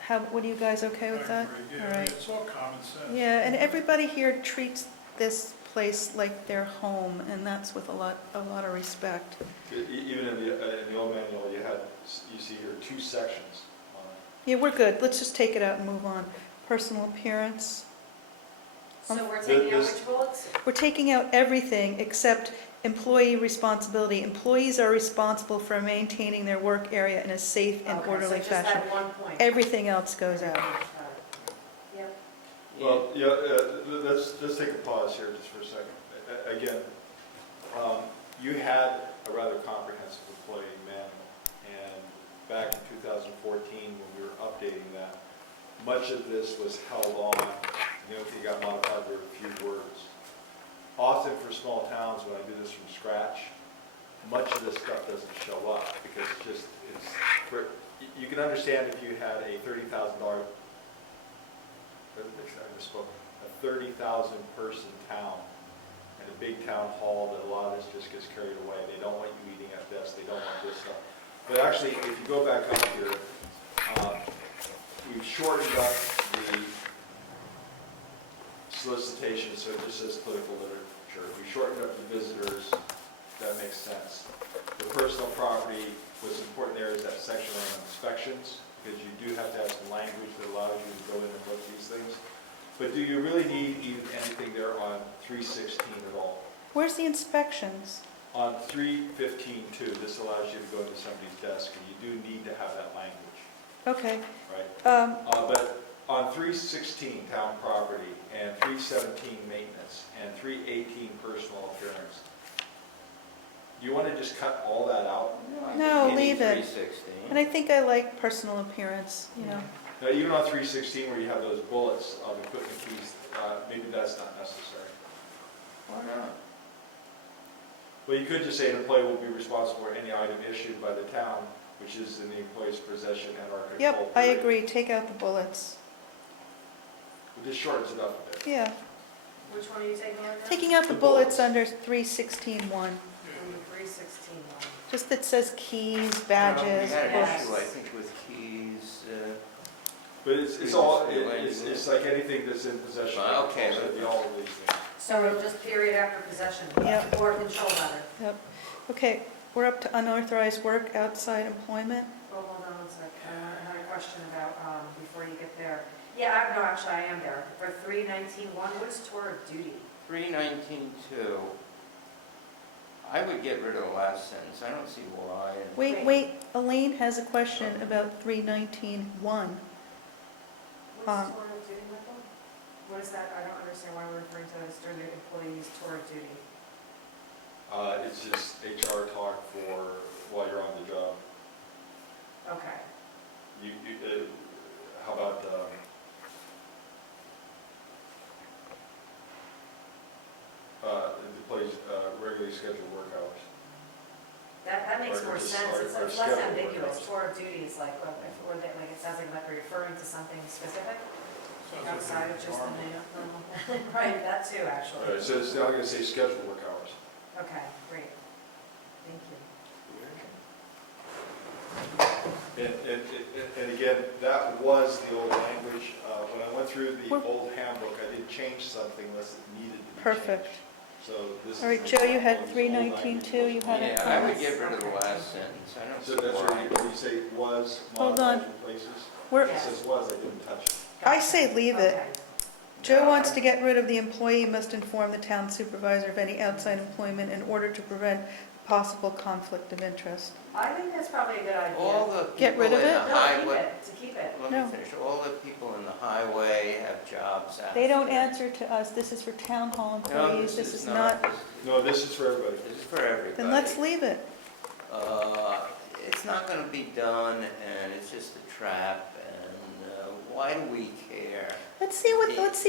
How, what are you guys okay with that? I agree. All Yeah, right. it's all common sense. Yeah, and everybody here treats this place like their home, and that's with a lot of respect. Even in the old manual, you see here 2 sections on it. Yeah, we're good. Let's just take it out and move on. Personal appearance. so we're taking out This- which bullets? We're taking out everything except employee responsibility. Employees are responsible for maintaining their work area in a safe and Okay, orderly so just fashion. that one point. Everything else goes out. Yep. Well, yeah, let's take a pause here just for a second. Again, you had a rather comprehensive employee manual, and back in 2014, when we were updating that, much of this was held on, it got modified, there were a few words. Often for small towns, when I do this from scratch, much of this stuff doesn't show up, because you can understand if you had a $30,000, I misspoke, a 30,000 person town, and a big town hall, that a lot of this just gets carried away. They don't want you eating at desks, they don't want this stuff. But actually, if you go back up here, we've shortened up the solicitation, so it just says political literature. We shortened up the visitors, that makes sense. The personal property, what's important there is that section on inspections, because you do have to have some language that allows you to go in and look at these things. But do you really need even anything there on 316 at all? Where's the inspections? On 315.2, this allows you to go into somebody's desk, and you do need to have that language, Okay. right? But On 316, town property, and 317, maintenance, and 318, personal appearance, you want to just cut all that out? No, I think you need leave it. 316. And I think I like personal appearance, you know. Now, even on 316, where you have those bullets of equipment keys, maybe that's not necessary. Why not? Well, you could just say an employee will be responsible for any item issued by the town, which is in the employee's possession and or control. Yep, I period. agree. Take out the bullets. It just shortens it up a bit. Yeah. Which one are you taking out now? Taking out the The bullets bullets. under 316.1. Number 316 one. Just that says keys, Well, badges, we had an books. issue, I think, with keys. But it's like anything that's in possession. Well, okay, So it'd be all of these things. So just period after possession. Yep. Or control rather. Yep. Okay, we're up to unauthorized work outside employment. Oh, hold on one sec. I had a question about, before you get there. Yeah, no, actually, I am there. For 319.1, what is tour of duty? 319.2, I would get rid of the last sentence, I don't see why. Wait, Elaine has a question about 319.1. What's tour of duty, Michael? What is that? I don't understand why we're referring to that as during the employee's tour of duty. It's just HR talk for while you're on the job. Okay. How about, employees' regularly scheduled work hours? That makes Or more just- sense. or It's less scheduled work ambiguous. hours. Tour of duty is like, it sounds like we're referring to something specific Sounds like outside of it's just the normal. mail. Right, that too, actually. All right, so it's now going to say scheduled work hours. Okay, great. Thank you. And again, that was the old language. When I went through the old handbook, I did change something unless it needed to be changed. Perfect. So this is. All right, an Joe, you had example of the old 319.2, language. you had a Yeah, I would comment? get rid of the last sentence, I don't So see that's why. what you say was Hold modified on. places? We're, It says was, I didn't touch it. I say leave it. Okay. Joe wants to get rid of the employee must inform the town supervisor of any outside employment in order to prevent possible conflict of interest. I think that's probably a good idea. All the Get people rid in of the it? No, keep highway, it, to keep it. let No. me finish, all the people in the highway have jobs out. They don't answer to us, this is for town hall employees, this is not, No, this is for everybody. This is for everybody. then let's leave it. It's not gonna be done, and it's just a trap, and why do we care? Let's see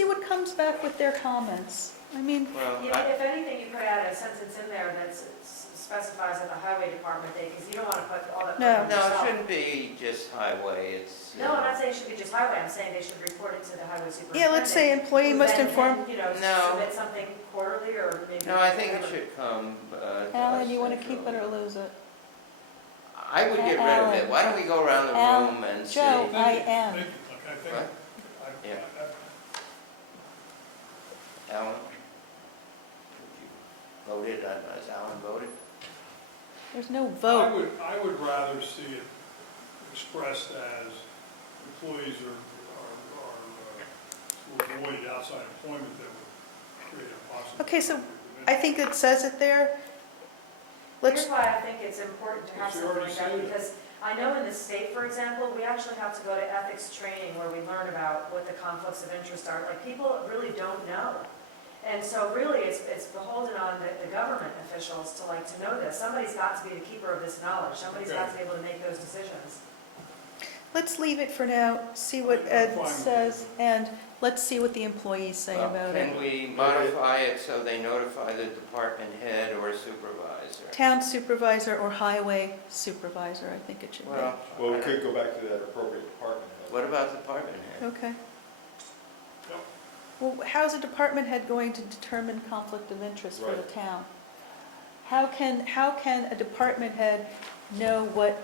what comes back with their comments. I mean, Well, You know, if anything, you could add a sentence in there that specifies that the highway department, because you don't want to put all that. No. burden on No, it yourself. shouldn't be just highway, it's. No, I'm not saying it should be just highway, I'm saying they should report it to the highway superintendent. yeah, let's say employee who must then inform. can, you know, No. submit something quarterly or maybe. No, I think it whatever. should come to Alan, us you want to keep it or centrally. lose it? I would get rid of it. Alan. Why don't we go around the Alan, room and see? Joe. Thank I you, am. thank you. Look, I think, What? I- Yeah. Alan? Voted, has Alan voted? There's no I vote. would rather see it expressed as employees are to avoid outside employment that would create a possible. Okay, so I think it says it there. Let's, Here's why I think it's important to have But you something already like that, said it. because I know in the state, for example, we actually have to go to ethics training where we learn about what the conflicts of interest are. Like, people really don't know. And so really, it's beholden on the government officials to know this. Somebody's got to be the keeper of this knowledge. Somebody's got to be able to make those decisions. let's leave it for now, see what I'm Ed fine with says, and let's see what the employees say Well, about it. Can we modify it so they notify the department head or supervisor? Town supervisor or highway supervisor, I think it should be. Well, we could go back to that appropriate department head. What about the department head? Okay. Yep. Well, how's a department head going to determine conflict of interest for the Right. town? How can a department head know what,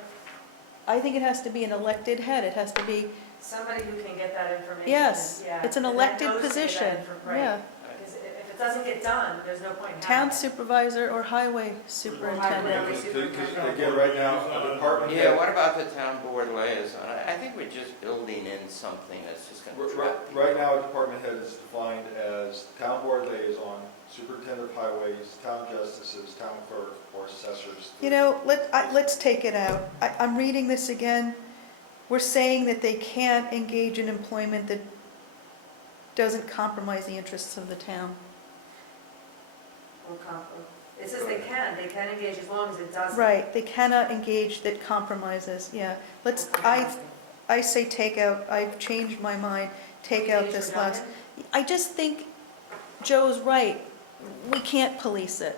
I think it has to be an elected head, it has to be, Somebody who can get that information. yes, yeah, it's an and that elected knows to get that position, right. yeah. Because if it doesn't get done, there's no point in having Town it. supervisor or highway superintendent. Because again, right now, a department Yeah, head, what about the town board liaison? I think we're just building in something that's just gonna trap people. right now, a department head is defined as town board liaison, superintendent of highways, town justices, town clerk, or assessors. You know, let's take it out. I'm reading this again. We're saying that they can't engage in employment that doesn't compromise the interests of the town. Or it says they can engage as long as it doesn't. Right, they cannot engage that compromises, yeah. I say take out, I've changed my mind, take out this last. I just think Joe's right. We can't police it.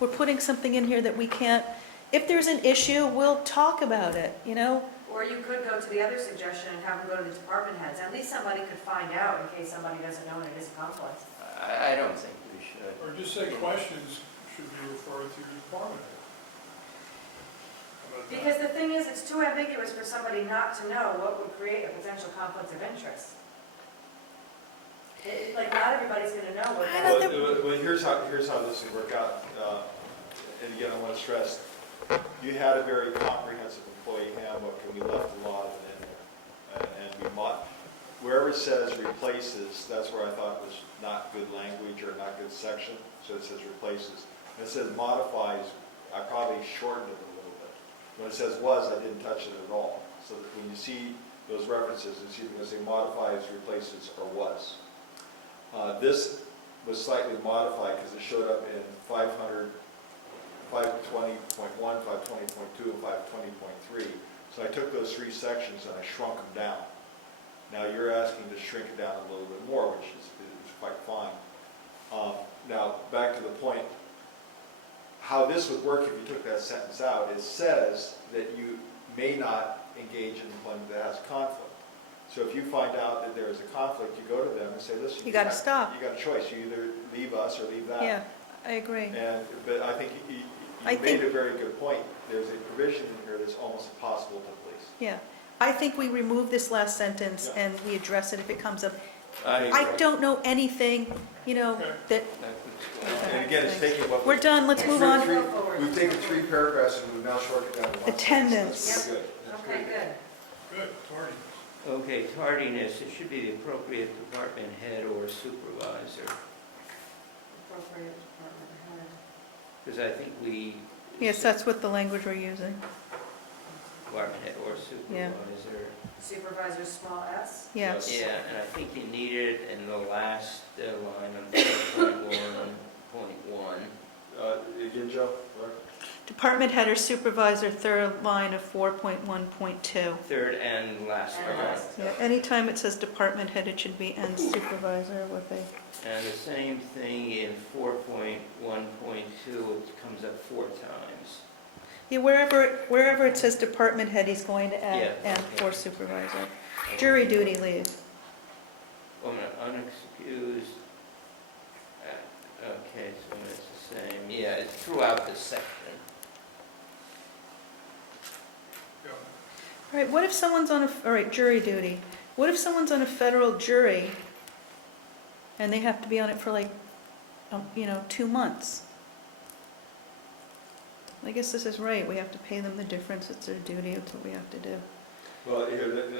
We're putting something in here that we can't, if there's an issue, we'll talk about it, you know? Or you could go to the other suggestion and have them go to the department heads. At least somebody could find out in case somebody doesn't know and it is a conflict. I don't think we should. Or just say questions should be referred to the department head. How about that? Because the thing is, it's too ambiguous for somebody not to know what would create a potential conflict of interest. Like, not everybody's gonna know what. I don't Well, here's how this would work out. And again, I want to stress, you had a very comprehensive employee handbook, and we left a lot of it in there. And wherever it says replaces, that's where I thought was not good language or not good section, so it says replaces. When it says modifies, I probably shortened it a little bit. When it says was, I didn't touch it at all. So that when you see those references, it's either going to say modifies, replaces, or was. This was slightly modified because it showed up in 520.1, 520.2, and 520.3. So I took those three sections and I shrunk them down. Now you're asking to shrink it down a little bit more, which is quite fine. Now, back to the point, how this would work if you took that sentence out, it says that you may not engage in employment that has conflict. So if you find out that there is a conflict, you go to them and say, listen, You gotta stop. You got a choice. You either leave us or leave that. Yeah, I agree. But I think you I made think- a very good point. There's a provision in here that's almost impossible to police. Yeah. I think we remove this last sentence Yeah. and we address it if it comes up. I I agree. don't know anything, you know, Okay. that, And again, it's taking what. we're done, let's move on. We've taken 3 paragraphs and we've now shortened it down to 1 sentence. Attendance. That's good. That's Okay, pretty good. Good, Marty. Okay, tardiness, it should be the appropriate department head or supervisor, Appropriate department head. because I think we. Yes, that's what the language we're using. Department head or Yeah. supervisor. Supervisor, small s? Yes. Yeah, and I think you need it in the last line of 4.1.1. Again, Joe, right? Department head or supervisor, third line of 4.1.2. Third and last And line. last. Yeah, anytime it says department head, it should be and supervisor with a, And the same thing in 4.1.2, it comes up 4 times. yeah, wherever it says department head, he's going to add Yeah, and okay. for supervisor. Jury duty leave. Oh, no, unexcused. Okay, so it's the same. Yeah, it's throughout the section. Yeah. All right, what if someone's on all right, jury duty. What if someone's on a federal jury and they have to be on it for like, 2 months? I guess this is right, we have to pay them the difference, it's their duty, it's what we have to do. Well, here, let me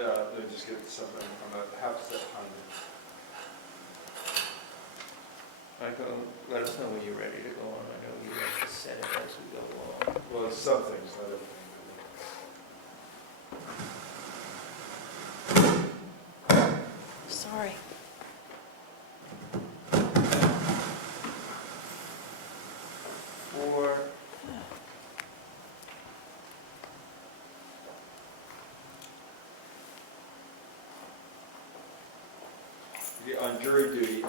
just get something from a half step behind it. Michael, let us know when you're ready to go on. I know you like to set it as we go along. Well, it's some things, not everything. Sorry. For On jury duty,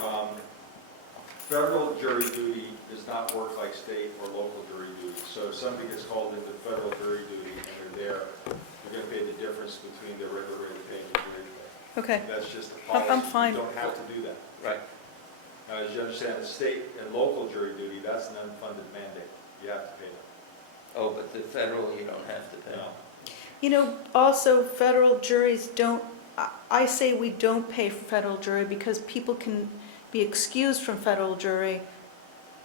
federal jury duty does not work like state or local jury duty. So if somebody gets called into federal jury duty and they're there, you're going to pay the difference between their regular rate of pay and your jury pay. Okay, That's just a I'm policy. fine. You don't have to do that. right. Now, as you understand, the state and local jury duty, that's an unfunded mandate. You have to pay them. Oh, but the federal, you don't have to pay. No. Also federal juries don't, I say we don't pay for federal jury because people can be excused from federal jury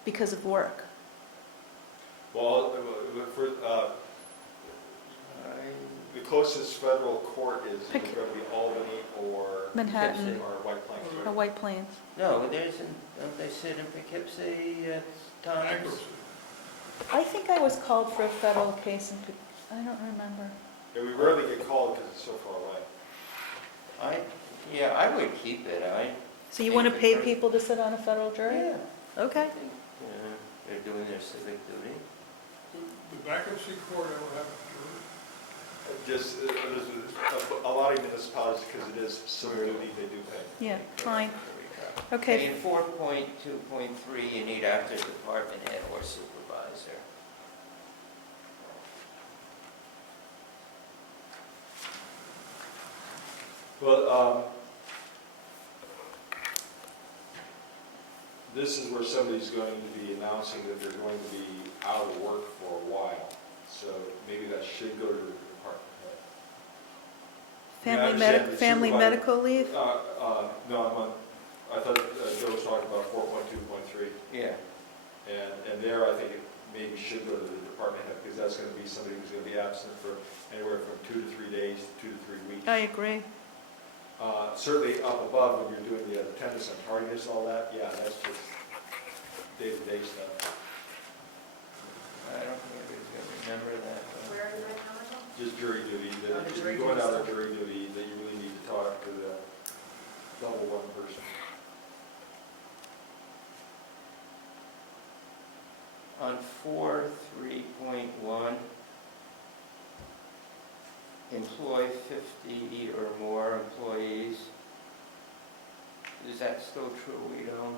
because of work. Well, for, the closest federal court is going to be Albany or Manhattan or White Plains. or White Plains. No, don't they sit in Poughkeepsie at times? Accuracy. I think I was called for a federal case and I don't remember. Yeah, we rarely get called because it's so far away. I would keep it. So you want to pay people to sit on a federal jury? Yeah. Okay. I think, they're doing their civic duty. The bankruptcy court ever have a jury? Just, a lot of municipalities, because it is civil duty, they do pay. Yeah, fine. Okay, Okay, in 4.2.3, you need after department head or supervisor. Well, this is where somebody's going to be announcing that they're going to be out of work for a while. So maybe that should go to the department head. I understand the family supervisor- medical leave? No, I thought Joe was talking about 4.2.3. Yeah. And there, I think it maybe should go to the department head, because that's going to be somebody who's going to be absent for anywhere from 2 to 3 days to 2 to 3 weeks. I agree. Certainly up above, when you're doing the attendance and tardiness and all that, yeah, that's just day-to-day stuff. I don't think everybody's going to remember that. but- Where did that come from? Just jury duty, Oh, that the if jury you're going duty out of stuff. jury duty, that you really need to talk to the level 1 person. On 4.3.1, employ 50 or more employees. Is that still true? We don't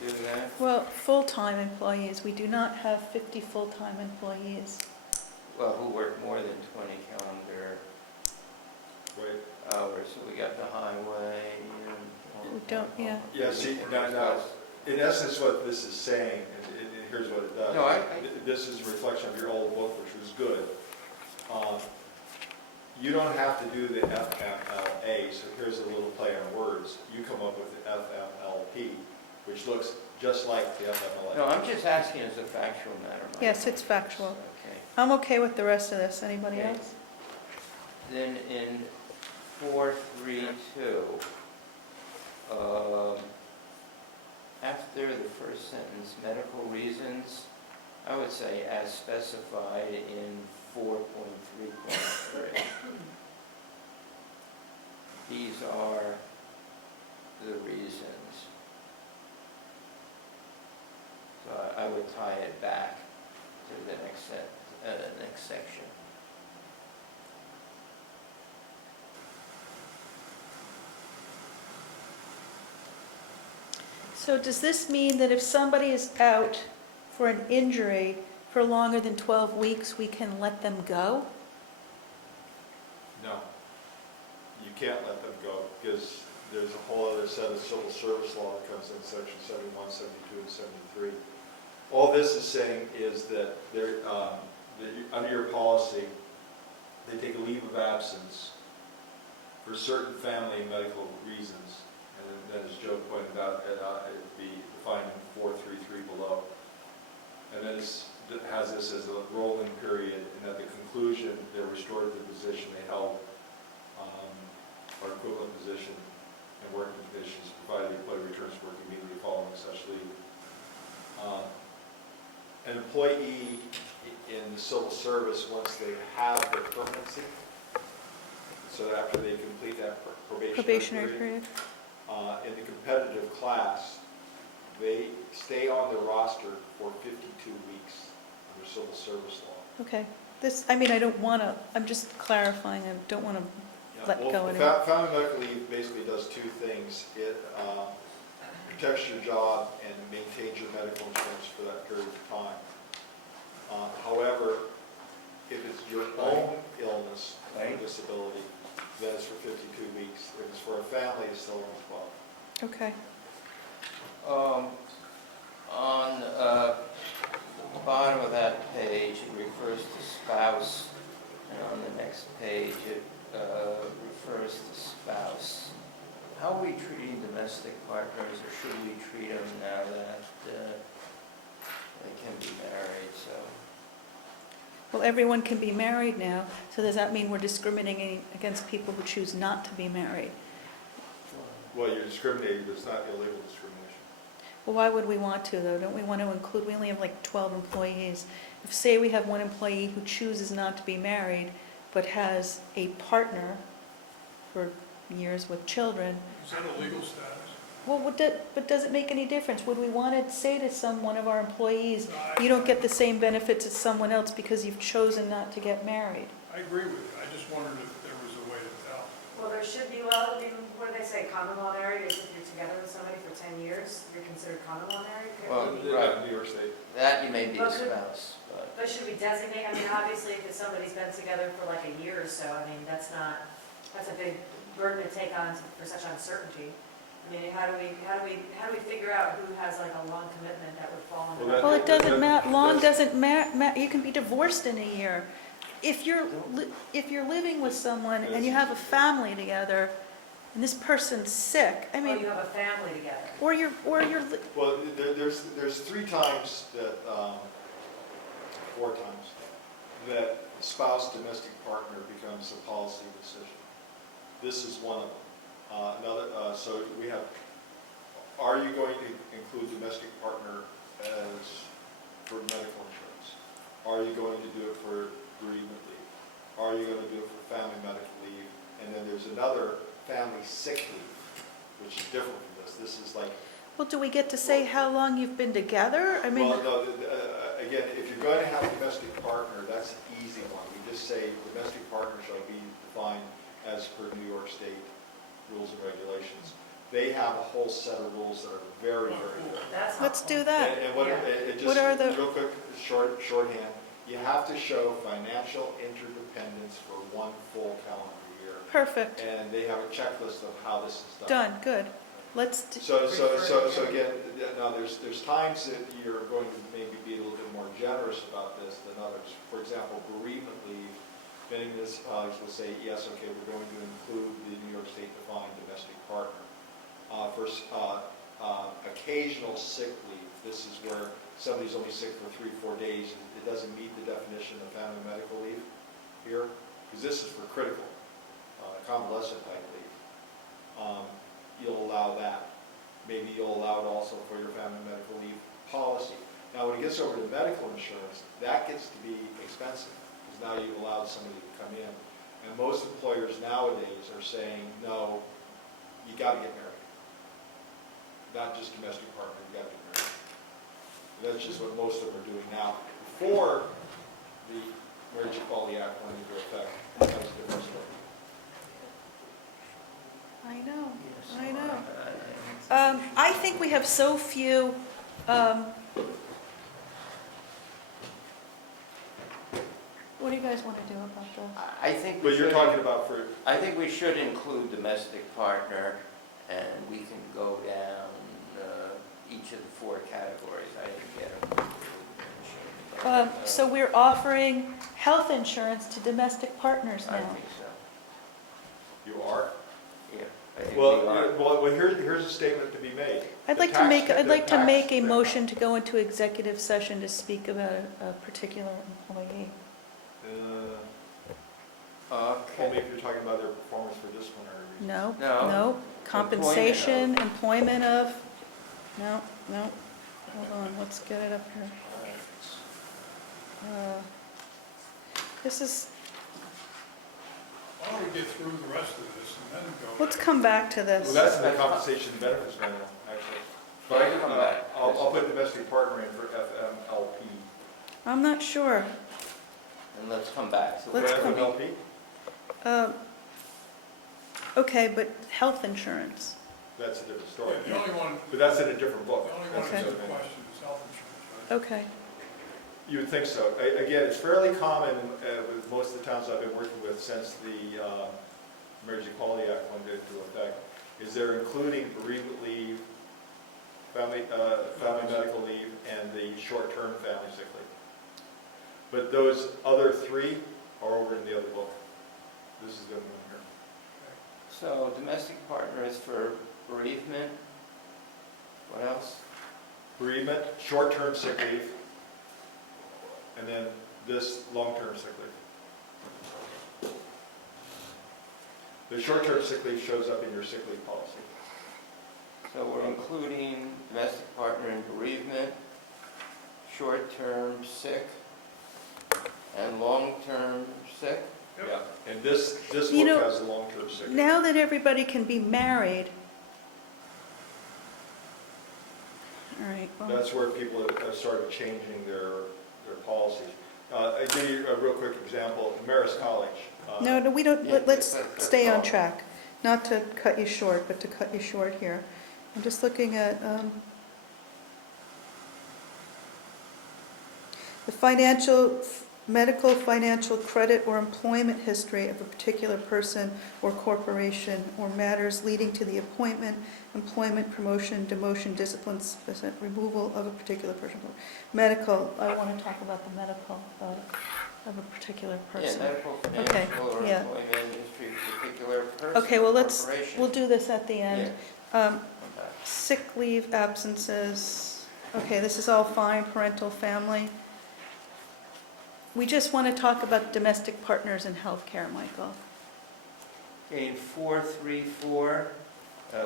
do that? Well, full-time employees, we do not have 50 full-time employees. Well, who work more than 20 calendar Right? hours? So we got the highway and. We don't, yeah. Yeah, see, now, in essence, what this is saying, and here's what it does. No, This is a reflection of your old book, which was good. You don't have to do the FMLA, so here's a little play on words. You come up with the FMLP, which looks just like the FMLA. No, I'm just asking as a factual matter. Mike. Yes, it's factual. Okay. I'm okay with the rest of this. Anybody Okay. else? Then in 432, after the first sentence, medical reasons, I would say as specified in 4.3.3. These are the reasons. So I would tie it back to the next section. So does this mean that if somebody is out for an injury for longer than 12 weeks, we can let them go? No. You can't let them go, because there's a whole other set of civil service law that comes in, section 71, 72, and 73. All this is saying is that they're, under your policy, they take a leave of absence for certain family and medical reasons. And then, as Joe pointed out, it'd be defined in 433 below. And then it has this as a rolling period, and at the conclusion, they're restored to the position they held, or equivalent position and working conditions, provided the employee returns to work immediately following such leave. An employee in the civil service, once they have their permanency, so after they complete that probationary period, in the competitive class, they stay on the roster for 52 weeks under civil service law. Okay. This, I mean, I don't want to, I'm just clarifying, I don't want to let go anymore. Family medical leave basically does two things. It protects your job and maintains your medical insurance for that period of time. However, if it's your own illness or disability, then it's for 52 weeks. If it's for a family, it's still on 12. Okay. On the bottom of that page, it refers to spouse, and on the next page, it refers to spouse. How are we treating domestic partners, or should we treat them now that they can be married? So, Well, everyone can be married now, so does that mean we're discriminating against people who choose not to be married? Well, you're discriminating, but it's not illegal discrimination. Well, why would we want to, though? Don't we want to include, we only have like 12 employees. If, say, we have one employee who chooses not to be married, but has a partner for years with children, Is that a legal status? well, but does it make any difference? Would we want to say to one of our employees, you don't get the same benefits as someone else because you've chosen not to get married? I agree with you. I just wondered if there was a way to tell. Well, there should be, well, I mean, what do they say, common law married is if you're together with somebody for 10 years, you're considered common law married? Well, Right, New York State. that you may be a But could- spouse, but But should we designate, I mean, obviously, if it's somebody's been together for like a year or so, I mean, that's a big burden to take on for such uncertainty. I mean, how do we figure out who has like a long commitment that would fall into that? Well, it doesn't matter, long doesn't matter, you can be divorced in a year. If you're living with someone and you have a family together, and this person's sick, I Or mean, you have a family together. or you're, Well, there's 3 times that, 4 times, that spouse domestic partner becomes a policy decision. This is one of them. So we have, are you going to include domestic partner as for medical insurance? Are you going to do it for bereavement leave? Are you going to do it for family medical leave? And then there's another family sick leave, which is different from this. This is like, well, do we get to say how long you've been together? I mean, well, no, again, if you're going to have a domestic partner, that's an easy one. We just say domestic partner shall be defined as per New York State rules and regulations. They have a whole set of rules that are very, very good. That's let's helpful. do that. And what, it just, What are the- real quick, shorthand, you have to show financial interdependence for 1 full calendar year. Perfect, And they have a checklist of how this is done, good. Let's, So again, now there's times that you're going to maybe be a little bit more generous about this than others. For example, bereavement leave, many municipalities will say, yes, okay, we're going to include the New York State defined domestic partner. For occasional sick leave, this is where somebody's only sick for 3-4 days, it doesn't meet the definition of family medical leave here, because this is for critical. convalescent type leave, you'll allow that. Maybe you'll allow it also for your family medical leave policy. Now, when it gets over to medical insurance, that gets to be expensive, because now you've allowed somebody to come in. And most employers nowadays are saying, no, you gotta get married. Not just domestic partner, you gotta get married. That's just what most of them are doing now. Before the Marriage Equality Act went into effect, that was a different story. I know, I know. I think we have so few, what do you guys want to do about this? I think. But you're talking about for, I think we should include domestic partner, and we can go down each of the 4 categories. I didn't get them. So we're offering health insurance to domestic partners I now. think so. you are? Yeah, I think we are. Well, here's a statement to be made. I'd The like to tax- make, I'd the like to tax- make a motion to go into executive session to speak about a particular employee. Only if you're talking about their performance for disciplinary reasons. No, No. no, compensation, employment of, no, hold on, let's get it up here. This is, Why don't we get through the rest of this and then go? let's come back to Well, this. that's in the compensation and benefits manual, actually. But Yeah, come back. I'll put domestic partner in for FMLP. I'm not sure. And let's come back. So Let's For come- FMLP? Okay, but health insurance. That's a different story. The only one, But that's in a different the book. only one Okay. that's in question is health insurance, right? Okay, You would think so. Again, it's fairly common with most of the towns I've been working with since the Marriage Equality Act went into effect, is they're including bereavement leave, family medical leave, and the short-term family sick leave. But those other 3 are over in the other book. This is the other one here. So domestic partner is for bereavement. What else? Bereavement, short-term sick leave, and then this long-term sick leave. The short-term sick leave shows up in your sick leave policy. So we're including domestic partner in bereavement, short-term sick, and long-term sick. Yep. Yeah, and this You book know, has a long-term sick leave. now that everybody can be married. All right, well, That's where people have started changing their policies. I give you a real quick example. Marist College. no, we don't, Yeah, let's that's stay on all. track. Not to cut you short, but to cut you short here. I'm just looking at the medical, financial, credit, or employment history of a particular person or corporation, or matters leading to the appointment, employment, promotion, demotion, discipline, removal of a particular person. Medical, I want to talk about the medical of a particular Yeah, person. medical, Okay, financial, or yeah. employment history of a particular person. Okay, well, or we'll corporation. do this at the end. Yeah, Um, okay. Sick leave, absences, okay, this is all fine, parental, family. We just want to talk about domestic partners in healthcare, Michael. Okay, in 434,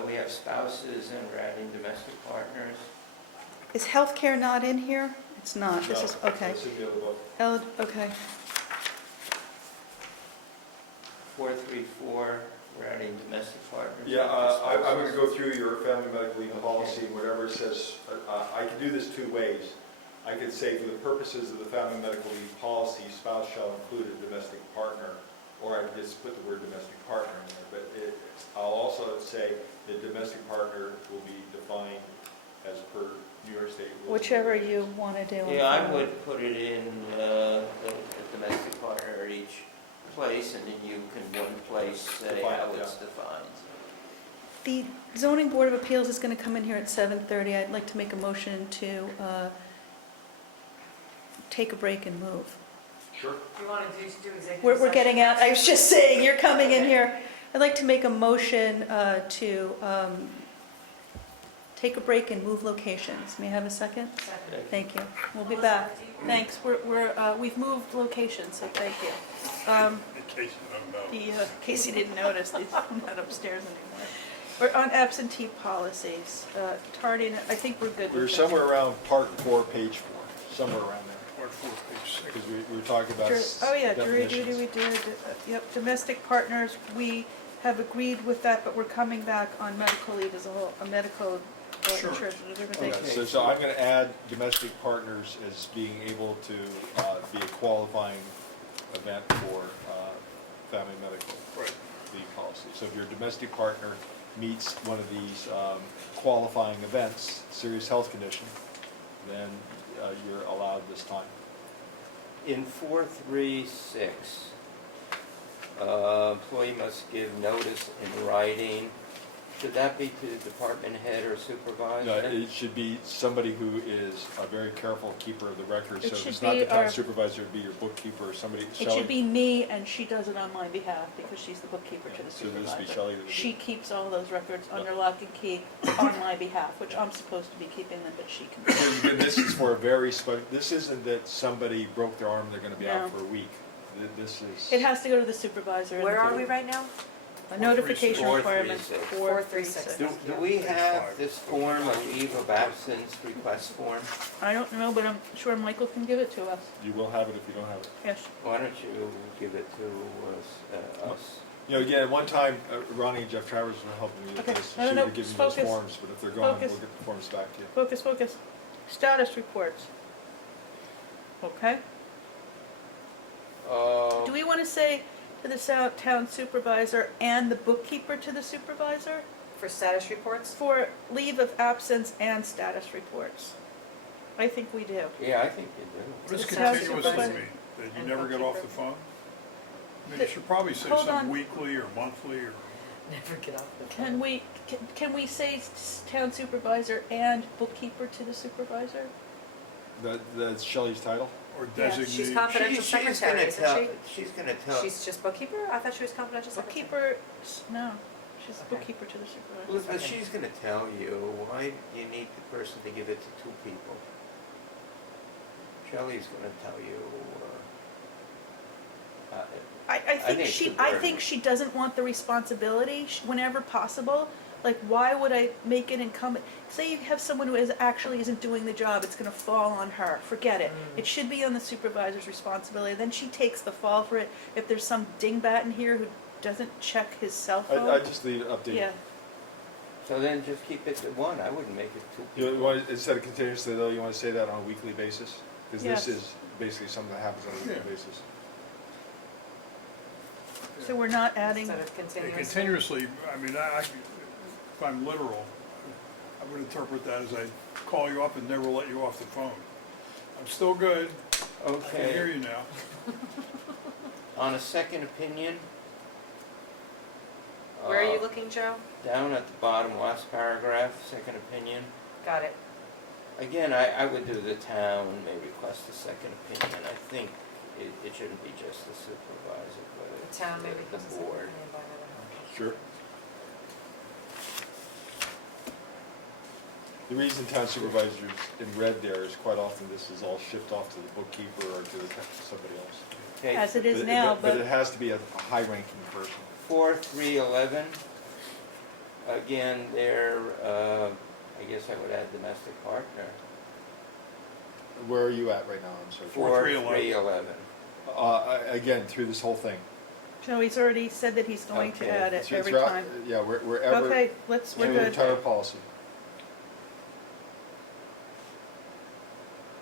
we have spouses and we're adding domestic partners. Is healthcare not in here? It's not, this No, is, okay. It's in the other book. Okay, 434, we're adding domestic partners. Yeah, not just I'm going to spouses. go through your family medical leave policy and whatever it says. I can do this 2 ways. I could say for the purposes of the family medical leave policy, spouse shall include a domestic partner, or I could just put the word domestic partner in there. But I'll also say the domestic partner will be defined as per New York State rules. whichever you want to do. Yeah, I would put it in the domestic partner at each place, and then you can one place say Define it, how it's yeah. defined. The zoning board of appeals is going to come in here at 7:30. I'd like to make a motion to take a break and move. Sure. Do you want to do executive We're session? getting out, I was just saying, you're coming in Okay. here. I'd like to make a motion to take a break and move locations. May I have a second? Second. Thank you. We'll be Melissa, back. do you- Thanks, we've moved locations, so thank you. case you don't know. In case you didn't notice, he's not upstairs anymore. We're on absentee policies, tardiness, I think we're good with that. We're somewhere around part 4, page 4, somewhere around there. Part 4, page 6. Because we were talking about Oh, yeah, jury duty definitions. we did, yep, domestic partners, we have agreed with that, but we're coming back on medical leave as a whole, a medical Sure. insurance, and different Okay, things. so I'm going to add domestic partners as being able to be a qualifying event for family medical Right. leave policy. So if your domestic partner meets one of these qualifying events, serious health condition, then you're allowed this time. In 436, employee must give notice in writing. Should that be to the department head or supervisor? No, it should be somebody who is a very careful keeper of the records. It So if should it's not be the town our- supervisor, it'd be your bookkeeper or somebody. It Shelley? should be me, and she does it on my behalf, because she's the bookkeeper to the So this would be supervisor. Shelley that would do She it. keeps all those records Yeah. under lock and key on my behalf, which I'm supposed to be keeping them, but she can. Because again, this is for a very special, this isn't that somebody broke their arm, they're gonna be No. out for a week. This is. It has to go to the supervisor. and Where the- are we right now? A notification 436. requirements, 436. 436. Do we have 5. this form, a leave of absence request form? I don't know, but I'm sure Michael can give it to us. You will have it if you don't have it. Yes. Why don't you give it to us? You know, again, at one time, Ronnie and Jeff Travers were helping me with Okay, this. no, She no, would give me those focus. forms, but if they're gone, Focus. we'll get the forms back to you. Focus, focus. Status reports. Okay. Do we want to say to the town supervisor and the bookkeeper to the supervisor For status reports? for leave of absence and status reports? I think we do. Yeah, I think you What does The town continuously supervisor. mean? That you And never get off the bookkeeper. phone? I mean, you should probably say Hold something on. weekly or monthly or. Never get off the Can we say town supervisor and bookkeeper to the supervisor? That's Shelley's title? Or Yeah, designate. she's confidential She's secretary, gonna isn't tell, she? she's gonna tell, She's just bookkeeper? I thought she was confidential secretary. Bookkeeper, no, she's Okay. bookkeeper to the supervisor. Elizabeth, Okay. she's gonna tell you why you need the person to give it to 2 people. Shelley's gonna tell you, I think think it's she, the I burden. think she doesn't want the responsibility whenever possible. Like, why would I make it incumbent? Say you have someone who actually isn't doing the job, it's gonna fall on her, forget it. It should be on the supervisor's responsibility, then she takes the fall for it. If there's some dingbat in here who doesn't check his cell I phone, just leave it updated. yeah. so then just keep it to 1, I wouldn't make it 2 You people. want, instead of continuously though, you want to say that on a weekly basis? Because Yes. this is basically something that happens on a weekly Yeah. basis. So we're not adding, Instead of Yeah, continuously. continuously, I mean, if I'm literal, I would interpret that as I call you up and never let you off the phone. I'm still good, I can hear Okay, you now. on a second opinion. Where are you uh, looking, Joe? Down at the bottom, last paragraph, second opinion. Got it. Again, I would do the town, may request a second opinion. I think it shouldn't be just the supervisor, but The it's town maybe the comes to board. Sure. The reason town supervisors in red there is quite often this is all shipped off to the bookkeeper or to somebody else. Okay, as it is But- now, But it but has to be a high-ranking person. 4311, again, there, I guess I would add domestic partner. Where are you at right now? I'm sorry. 4311. Again, through this whole thing. no, he's already said that he's going to Okay. add it every Throughout- time. Yeah, wherever. Okay, we're Through the good. entire policy.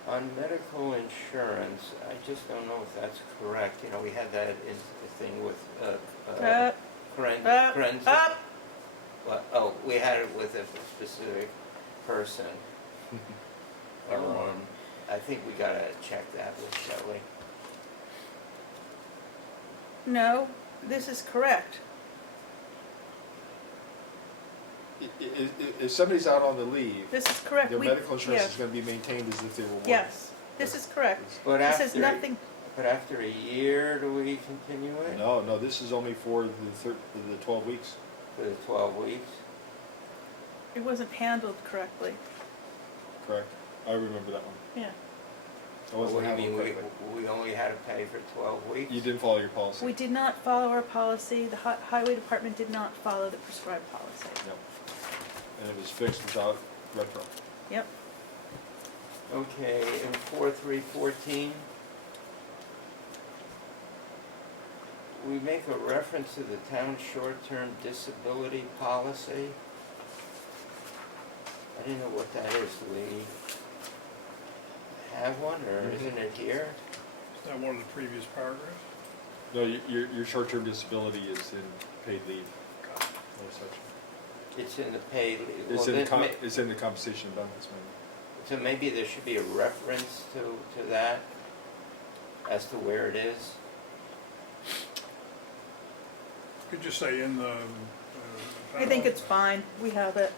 On medical insurance, I just don't know if that's correct. You know, we had that in the thing with Up, Krenz. up. Oh, we had it with a specific person. Never mind. I think we gotta check that with Shelley. No, this is correct. If somebody's out on the leave, This is correct. their We- medical insurance yeah. is gonna be maintained as if they were working. Yes, this is correct. But This is after, nothing, but after a year, do we continue it? No, this is only for the 12 weeks. For the 12 weeks? it wasn't handled correctly. Correct. I remember that one. Yeah. I wasn't What do you handled mean, correctly. we only had to pay for 12 weeks? You didn't follow your policy. We did not follow our policy, the highway department did not follow the prescribed policy. Yep. And it was fixed without retro. Yep. Okay, in 4314, we make a reference to the town short-term disability policy. I didn't know what that is. Do we have one, or isn't it here? Is that one of the previous paragraphs? No, your short-term disability is in paid leave. No section. It's in the paid. It's well, in then it's in the compensation and benefits manual. so maybe there should be a reference to that as to where it is. Could just say in the. I think it's fine, we have it.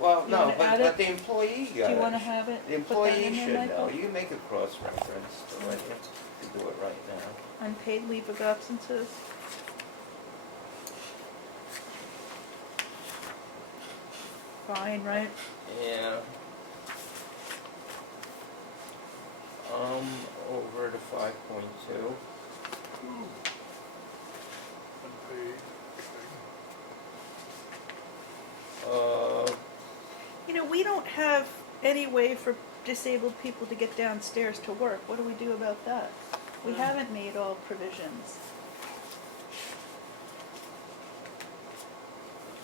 Well, You no, wanna add but it? the employee Do got you it. wanna have it? The Put that employee in there, should know. Michael? You can make a cross-reference to it. You can do it right now. Unpaid leave of absences. Fine, right? Yeah. Over to 5.2. Unpaid, You know, we don't have any way for disabled people to get downstairs to work. What do we do about that? We haven't made all provisions.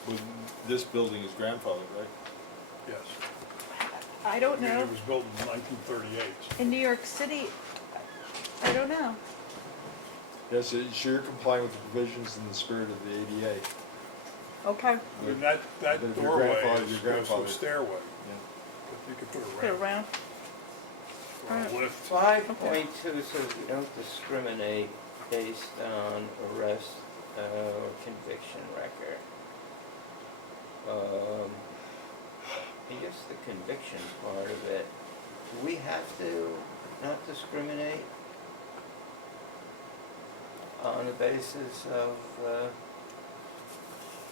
Well, this building is grandfathered, right? yes. I don't I mean, know. it was built in 1938. In New York City, I don't know. Yes, so you're complying with the provisions in the spirit of the ADA. Okay, I mean, that But if you're doorway grandfathered, goes you're to a grandfathered. stairway, Yeah. but you could put put it a ramp around. or a lift. 5.2 says we don't discriminate based on arrest or conviction record. I guess the conviction part of it, do we have to not discriminate on the basis of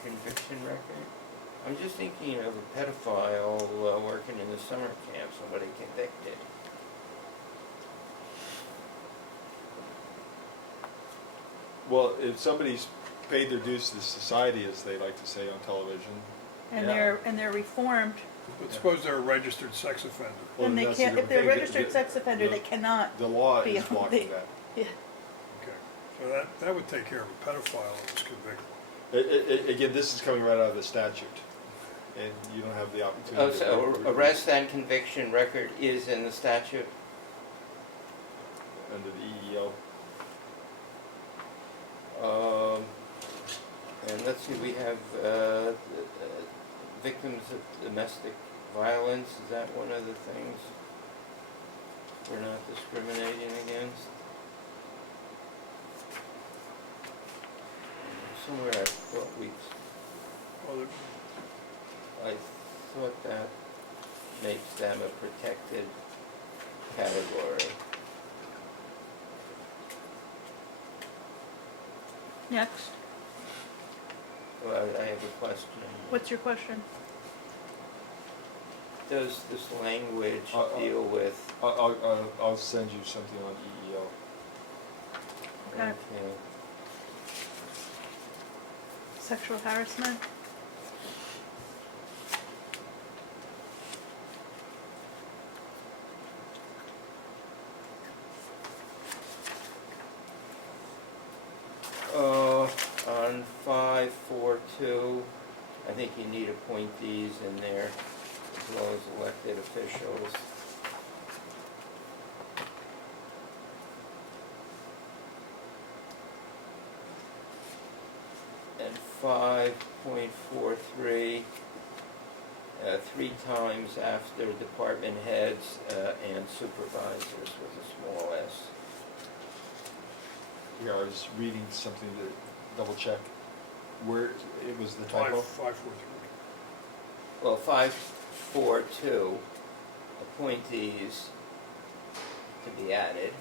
conviction record? I'm just thinking of a pedophile working in the summer camp, somebody convicted. Well, if somebody's paid their dues to society, as they like to say on television. And yeah. they're reformed, But suppose they're a registered sex offender. Well, then they that's a can't, if different they're thing. registered sex offender, the- they cannot. The law be is on blocking the- that. Yeah. Okay, so that would take care of a pedophile that was convicted. Again, this is coming right out of the statute, and you don't have the opportunity. Oh, to- so arrest and conviction record is in the statute? Under the EEO. And let's see, we have victims of domestic violence, is that one of the things we're not discriminating against? Somewhere I thought Well, I thought that makes them a protected category. Next, Well, I have a question. what's your question? Does this language Uh, deal with? I'll send you something on E EEO. Okay, sexual harassment? On 542, I think you need appointees in there as well as elected officials. And 5.43, 3 times after department heads and supervisors with a small s. Yeah, I was reading something to double check where it was the typo. 543. Well, 542, appointees to be added.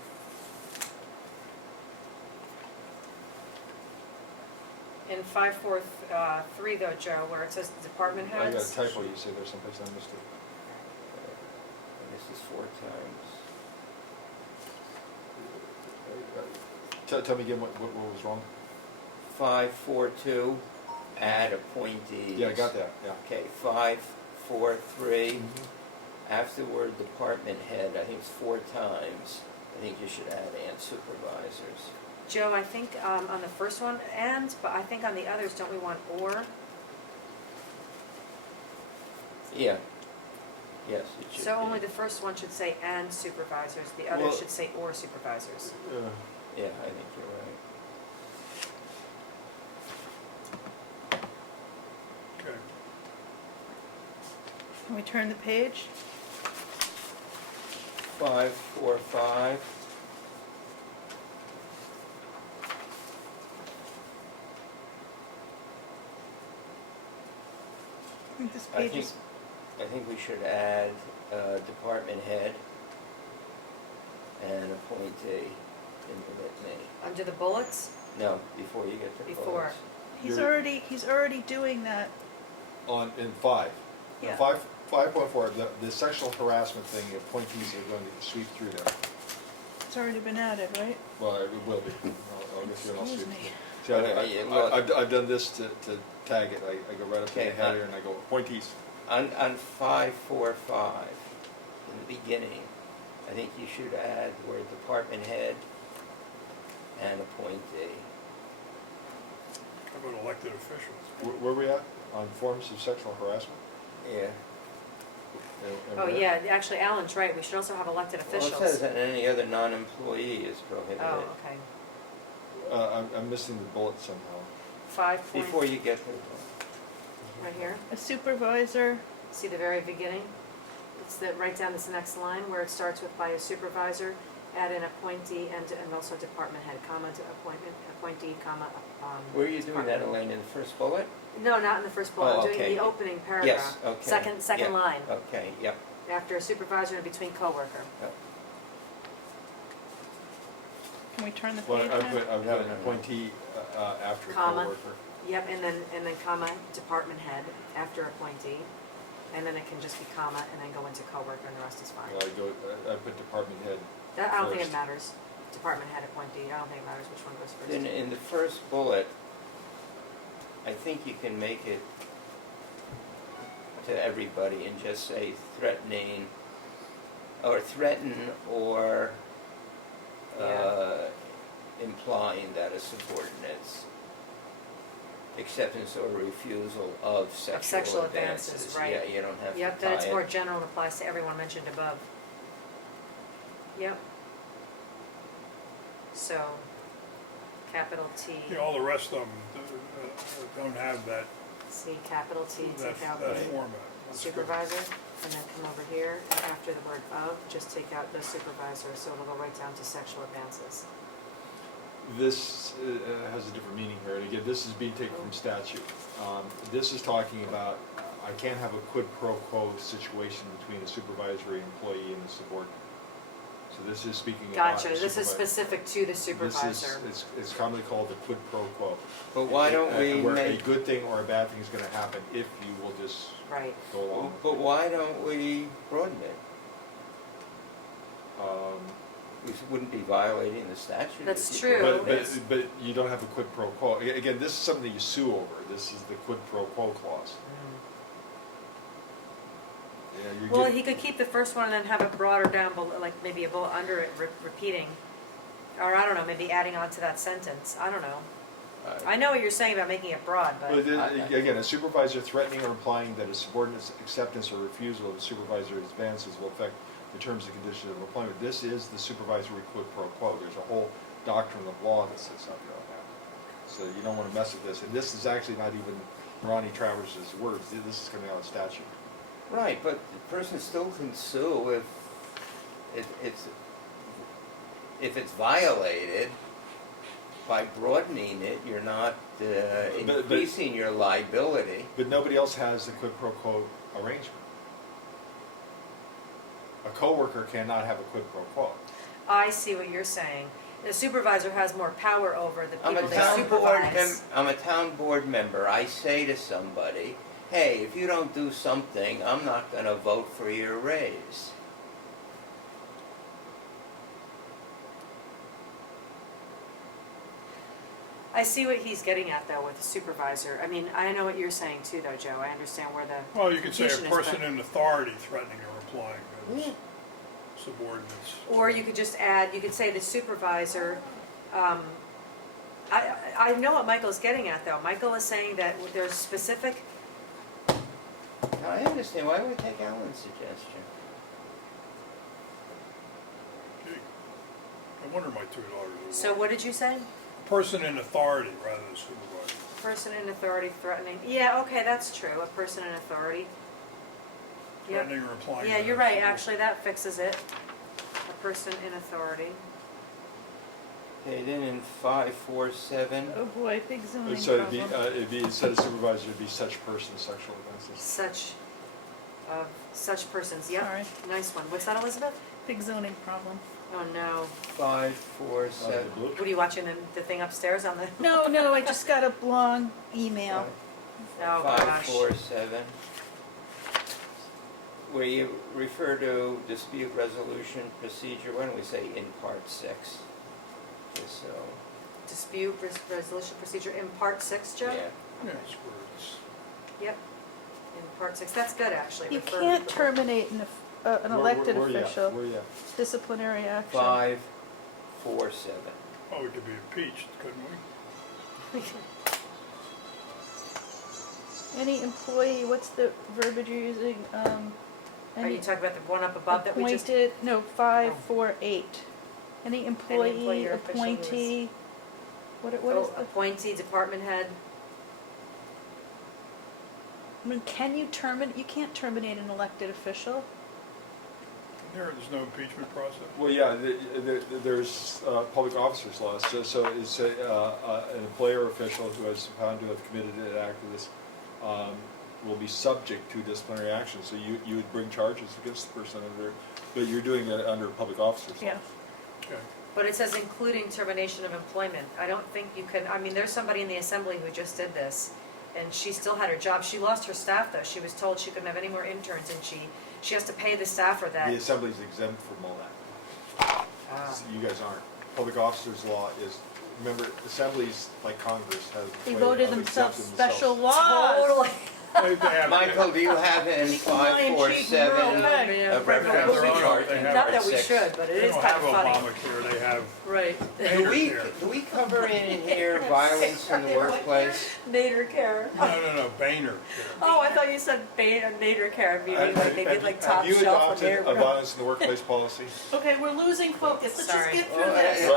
In 543 though, Joe, where it says department I got heads. a typo, you say there's someplace I missed it. And this is 4 times. Tell me again what was wrong? 542, add appointees. Yeah, I got that, yeah. Okay, 543, after the word department head, I think it's 4 times. I think you should add and supervisors. Joe, I think on the first one, and, but I think on the others, don't we want or? Yeah. Yes, it should So be. only the first one should say and supervisors, the Well- others should say or supervisors. Yeah, I think you're right. Okay. Can we turn the page? 545. I think this I page think, is, I think we should add department head and appointee in the litany. Under the bullets? No, before you get to Before. bullets. he's already doing that, In 5. Yeah. 5.4, the sexual harassment thing, appointees are going to sweep through there. it's already been added, right? Well, it will be. I'll get through and I'll Excuse sweep me. through. See, Yeah, well- I've done this to tag it. I go right up to the Okay, header and I go appointees. On 545, in the beginning, I think you should add word department head and appointee. How about elected officials? Where are we at? On forms of sexual harassment? Yeah. And Oh, where? yeah, actually, Alan's right, we should also have elected Well, officials. it says that any other non-employee is prohibited. Oh, okay. I'm missing the bullet somehow. 5 point, Before you get to right here, A supervisor, see the very beginning? It's the, right down this next line where it starts with by a supervisor, add an appointee and also department head, comma, to appointee, comma, where are you doing that, department. Elaine, in the first bullet? No, not in the first bullet, Oh, I'm doing okay. the opening Yes, paragraph. okay. Second Yeah. line, Okay, yep. after a supervisor and between coworker. can we turn the Well, page I've now? put No, an no, no. appointee after Comma. coworker. Yep, and then comma, department head after appointee, and then it can just be comma and then go into coworker and the rest is fine. Well, I put department head. That, I don't think it first. matters, department head appointee, I don't think it matters which one goes first. In the first bullet, I think you can make it to everybody and just say threatening, or threaten, or implying that a subordinate's acceptance or refusal of sexual sexual advances, advances. right. Yeah, you don't have to Yep, then it's tie more it. general and applies to everyone mentioned above. Yep. So, capital T, Yeah, all the rest of them don't have that, C, capital T, that take out that the format. That's good. supervisor, and then come over here, and after the word of, just take out the supervisor, so it'll go right down to sexual advances. This has a different meaning here, and again, this is being taken from statute. This is talking about, I can't have a quid pro quo situation between a supervisory employee and a subordinate. So this is speaking about Gotcha, a this is supervisor. specific to the supervisor. It's commonly called the quid pro quo. But why don't we Where a make, good thing or a bad thing is gonna happen if you will just Right, go along. but why don't we broaden it? We wouldn't be violating the statute. That's if you true. broadened But, it. but you don't have a quid pro quo. Again, this is something that you sue over. This is the quid pro quo clause. Yeah, you're well, getting- he could keep the first one and then have it broader down below, like maybe a bullet under it, repeating. Or I don't know, maybe adding on to that sentence, I don't know. I know what you're saying about making it broad, But but, again, a supervisor threatening or implying that a subordinate's acceptance or refusal of a supervisor's advances will affect the terms and conditions of employment. This is the supervisory quid pro quo. There's a whole doctrine of law that sits up here on that. So you don't want to mess with this. And this is actually not even Ronnie Travers's words. This is coming out of statute. Right, but the person still can sue if it's violated. By broadening it, you're not increasing your liability. But nobody else has the quid pro quo arrangement. A coworker cannot have a quid pro quo. I see what you're saying. The supervisor has more power over the I'm people a they town supervise. I'm a town board member. I say to somebody, hey, if you don't do something, I'm not going to vote for your raise. I see what he's getting at though with the supervisor. I mean, I know what you're saying too though, Joe. I understand where the, Well, you could say a Confusion is person that- in authority threatening or implying Yeah. those subordinates. or you could just add, you could say the supervisor, I know what Michael's getting at though. Michael is saying that there's specific, Now, I understand, why would we take Alan's suggestion? Gee, no wonder my two daughters are. so what did you say? A person in authority rather than supervisor. Person in authority threatening, yeah, okay, that's true, a person in authority. Yep. Threatening or implying. Yeah, that you're a right, super- actually, that fixes it. A person in authority. Okay, then in 547, Oh boy, big zoning So it'd be, problem. instead of supervisor, it'd be such person, sexual offenses. Such persons, yep, Sorry, nice one. What's that, Elizabeth? big zoning problem. Oh, no. 547. What are you watching, the thing upstairs on the? No, I just got a long email. Oh, gosh. 547, where you refer to dispute resolution procedure, why don't we say in part 6? Just so, Dispute resolution procedure in part 6, Joe? yeah. Yeah, it's where it's, Yep, in part 6, that's good, actually. You refer- can't terminate an elected Where you at? official, Where you at? disciplinary action. 547. oh, we could be impeached, couldn't we? Any employee, what's the verbiage you're using? Are Any you talking about the one up above that we just? appointed, no, 548. Any employee employee, or official who is- appointee, what is Oh, the? appointee, department head. I mean, can you terminate, you can't terminate an elected official? There's no impeachment process. Well, yeah, there's public officers laws, so it's an employer or official who is found to have committed an act of this will be subject to disciplinary action. So you would bring charges against the person under, but you're doing it under public officers law. Yeah. Okay. But it says including termination of employment. I don't think you can, I mean, there's somebody in the assembly who just did this, and she still had her job. She lost her staff, though. She was told she couldn't have any more interns, and she has to pay the staffer that. The assembly's exempt from all that. Ah. You guys aren't. Public officers law is, remember, assemblies like Congress has. a They way voted of themselves exempting special themselves. laws. Totally. They have- Michael, do you have in Be compliant, chief, you're 547 okay. a They have reference their to own- charging? they have- Not that we 6? should, but it They is don't kind have of funny. Obamacare, they have Right. Do we, Medicare. do we cover in here violence in the workplace? Nader care. No, Boehner. Oh, I thought you said Nader care, meaning like they did like top Have you shelf. adopted a violence in the workplace policy? Okay, we're losing focus, let's just Sorry. get through Oh, this. Yeah,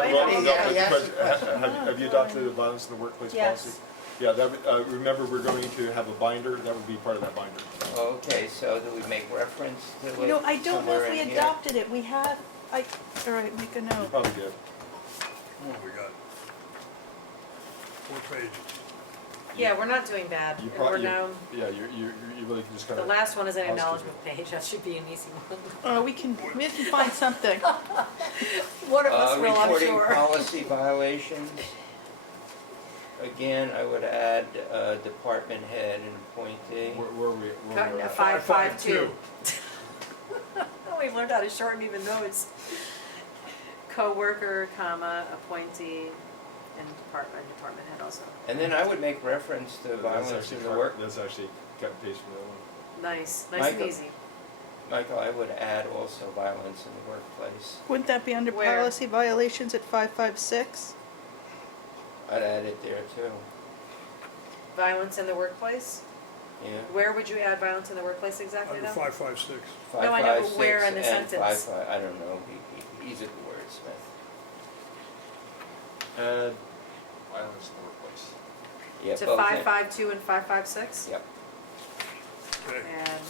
Have you adopted a violence in the workplace Yes. policy? Yeah, that, remember, we're going to have a binder, that would be part of that binder. Okay, so do we make reference to it You know, I don't know somewhere if we in here? adopted it, we had, all right, make a You note. probably did. Oh, we got 4 pages. Yeah, we're not doing bad. You And we're probably, now, yeah, you really can just kind the of. last one is an Housekeeping. acknowledgement page. That should be an easy one. We can find something. One of us will, I'm Reporting sure. policy violations. Again, I would add department head and appointee. Where we Cutting at? a 552. Oh, we've learned how to shorten even notes. Co-worker, comma, appointee, and department head also. And then I would make reference to That's violence actually in the part- work. That's actually cut and paste from the other one. Nice and Michael? easy. Michael, I would add also violence in the workplace. Wouldn't that be under Where? policy violations at 556? I'd add it there too, Violence in the workplace? yeah. Where would you add violence in the workplace exactly Under though? 556. No, I know, but 556 where in the and sentence? 55 I don't know, he's a wordsmith. And violence in the workplace. Yeah, To both in- 552 and 556? Yep. Okay. And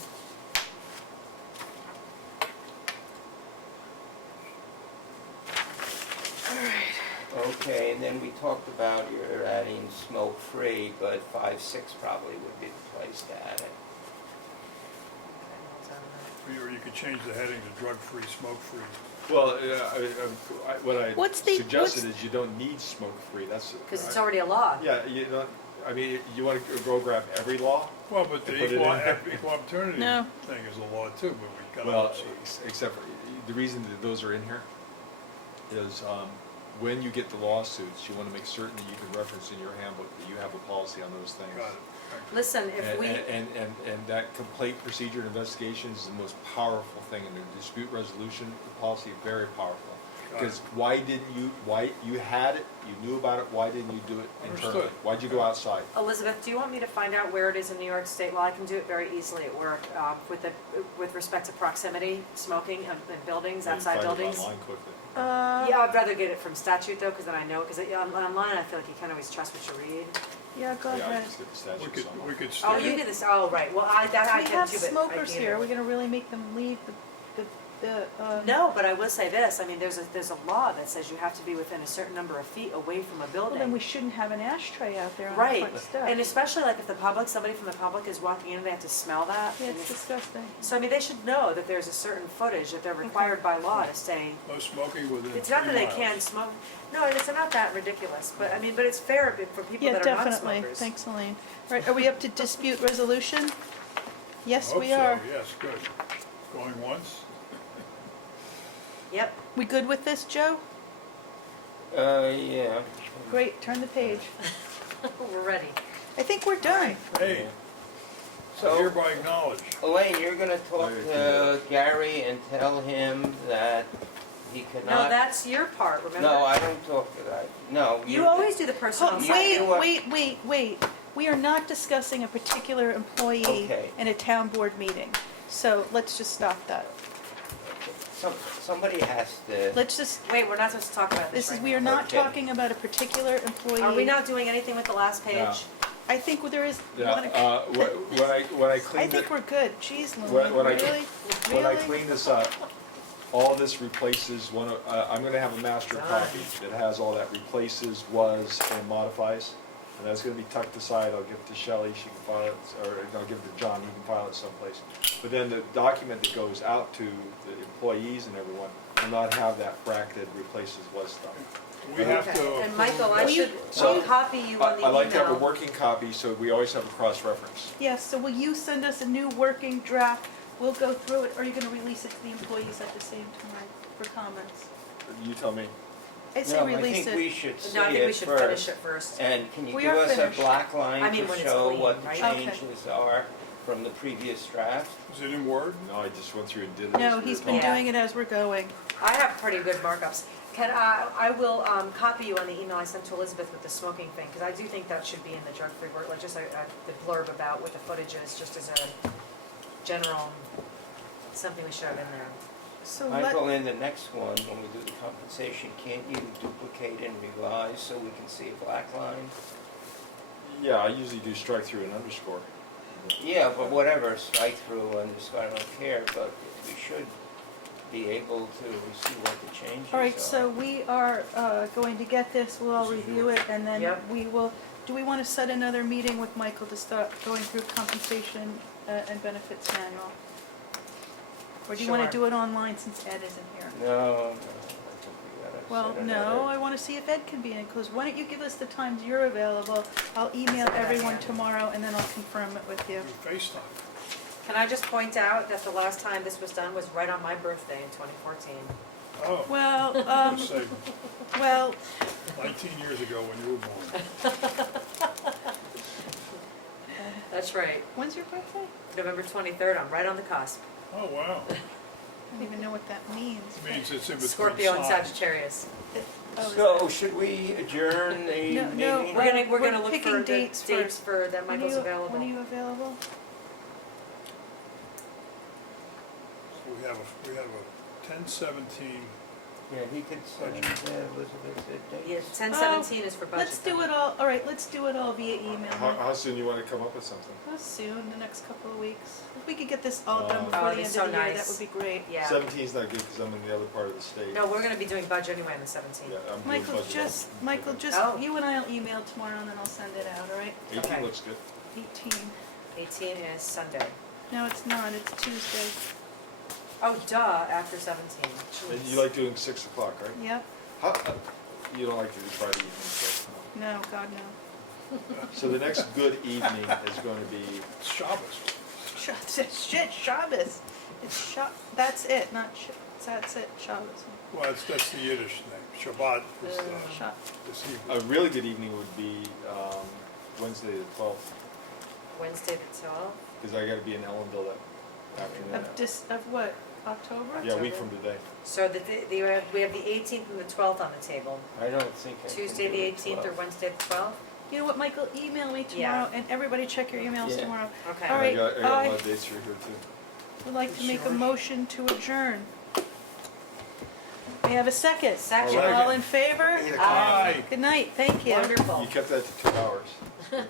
Okay, and then we talked about you're adding smoke-free, but 5.6 probably would be the place to add it. Or you could change the heading to drug-free, smoke-free. Well, what What's I the- suggested is you don't need smoke-free, that's. because it's already a law. Yeah, you don't, I mean, you want to go grab every law? Well, but the They put it in. equal opportunity No. thing is a law too, but we've got Well, to. except for, the reason that those are in here is, when you get the lawsuits, you wanna make certain that you can reference in your handbook that you have a policy on those things. Got it. Listen, if we, And that complaint procedure and investigation is the most powerful thing in the dispute resolution, the policy is very powerful. Got it. Because why you had it, you knew about it, why didn't you do it internally? Understood. Why'd you go outside? Elizabeth, do you want me to find out where it is in New York State? Well, I can do it very easily at work, with respect to proximity, smoking in buildings, You outside find it buildings. online quickly. Yeah, I'd rather get it from statute though, because then I know, because online I feel like you can't always trust what you read. Yeah, go Yeah, ahead. just get the We statute could, somewhere. we could Oh, stick you it, did this, oh, right, well, I We can have too, but. I smokers can't here, either. we're gonna really make them leave No, but I will say this, I mean, there's a law that says you have to be within a certain number of feet away from a Well, then building. we shouldn't have an ashtray out there on the Right, front step. and especially like if somebody from the public is walking in, they have to smell that. Yeah, and it's it's- disgusting. So, I mean, they should know that there's a certain footage that they're required by law to say, no smoking within 3 miles. it's not that they can't smoke, no, it's not that ridiculous, but I mean, but it's fair for people Yeah, that are not definitely. smokers. Thanks, Elaine. All right, are we up to dispute resolution? Yes, we Hope are. so, yes, good. Going once? Yep, We good with this, Joe? Yeah. Great, turn the page. we're ready. I think we're done. Hey, So, hereby acknowledged. Elaine, you're gonna talk to Gary and tell him that he No, cannot. that's your part, remember? No, I don't talk to that. No. You always do the personal Oh, You- side. wait. We are not discussing a particular employee Okay. in a town board meeting. So let's just stop that. Somebody has to. Let's just, Wait, we're not supposed to talk about this this is, right we now. are not Okay. talking about a particular employee. Are we not doing anything with the last page? No. I think there is Yeah, one. when I I cleaned it, think we're good. Jeez, when Lou, I- really? when I Really? clean this up, all this replaces one of, I'm gonna have a master Done. copy that has all that replaces, was, and modifies. And that's gonna be tucked aside, I'll give it to Shelley, she can file it, or I'll give it to John, he can file it someplace. But then the document that goes out to the employees and everyone will not have that bracketed replaces was stuff. We have to. Okay, and Michael, I approve should, that. So, I'll copy you on the I like to have a email. working copy, so we always have a cross-reference. Yes, so will you send us a new working draft? We'll go through it, or are you gonna release it to the employees at the same time for comments? You tell me. I say No, I release think we it. should see No, I think we it should finish first. it first. And can you We give are us finished. a black line I mean, to when it's show clean, what the right? Okay. changes are from the previous draft? Is it in Word? No, I just went through and did it. as No, we he's were been talking. doing it as we're going. I have pretty good markups. I will copy you on the email I sent to Elizabeth with the smoking thing, because I do think that should be in the drug-free work, like just the blurb about what the footage is, just as a general, something we should have in there. So Michael, in the next one, when we do the compensation, can't you duplicate and revise so we can see a black line? Yeah, I usually do strike through and underscore. Yeah, but whatever, strike through, underscore, I don't care, but we should be able to see what the changes are. all right, so we are going to get this, we'll all review it, and then Yep. we will, do we want to set another meeting with Michael to start going through compensation and benefits manual? Or do you want to Sure. do it online since Ed isn't here? No, I think we gotta Well, set no, another- I want to see if Ed can be in, because why don't you give us the times you're available? I'll email That's a good everyone idea. tomorrow, and then I'll confirm it with you. Do FaceTime. Can I just point out that the last time this was done was right on my birthday in 2014? Oh, Well, let's say well, 19 years ago when you were born. That's right, when's your birthday? November 23rd, I'm right on the cusp. Oh, wow. I don't even know what that means. It means it's in between Scorpio and signs. Sagittarius. Oh, is So, should we adjourn the No, no, meeting? We're gonna We're look picking for the dates dates first. for that Michael's available. When are you available? So we have a 10/17. Yeah, he could send Elizabeth a date. Yeah, 10/17 is for budget. Let's do it all let's do it all via email. How soon you wanna come up with something? How soon, the next couple of weeks? If we could get this all done before Oh, the it'd be end so of the year, that nice. would be great. Yeah. 17's not good, because I'm in the other part of the state. No, we're gonna be doing budget anyway on the 17th. Yeah, I'm doing Michael, budget. Michael, just, Oh. you and I'll email tomorrow, and then I'll send it out, all right? 18 Okay. looks good. 18. 18 is Sunday. No, it's not, it's Tuesday. Oh, duh, after 17. And Jeez. you like doing 6 o'clock, right? Yep, How, you don't like to do Friday evening, so. no, God, no. So the next good evening is gonna be, It's Shabbos. Shit, Shabbos. It's that's it, not that's it, Shabbos. Well, that's the Yiddish name. Shabbat is Sha- this A evening. really good evening would be Wednesday the 12th, Wednesday the 12th? because I gotta be in Ellenville that afternoon. Of what, October? Yeah, a week from today. So we have the 18th and the 12th on the table. I don't think I can Tuesday, do the it 18th, or 12. Wednesday, the 12th? You know what, Michael, email me Yeah. tomorrow, and everybody check your emails Yeah. tomorrow. Okay. All right, I got a I- lot of dates for here too. Would like to make a Sure. motion to adjourn. May I have a second? Second. All in favor? Aye. Good night, thank you. Wonderful. You kept that to 2 hours.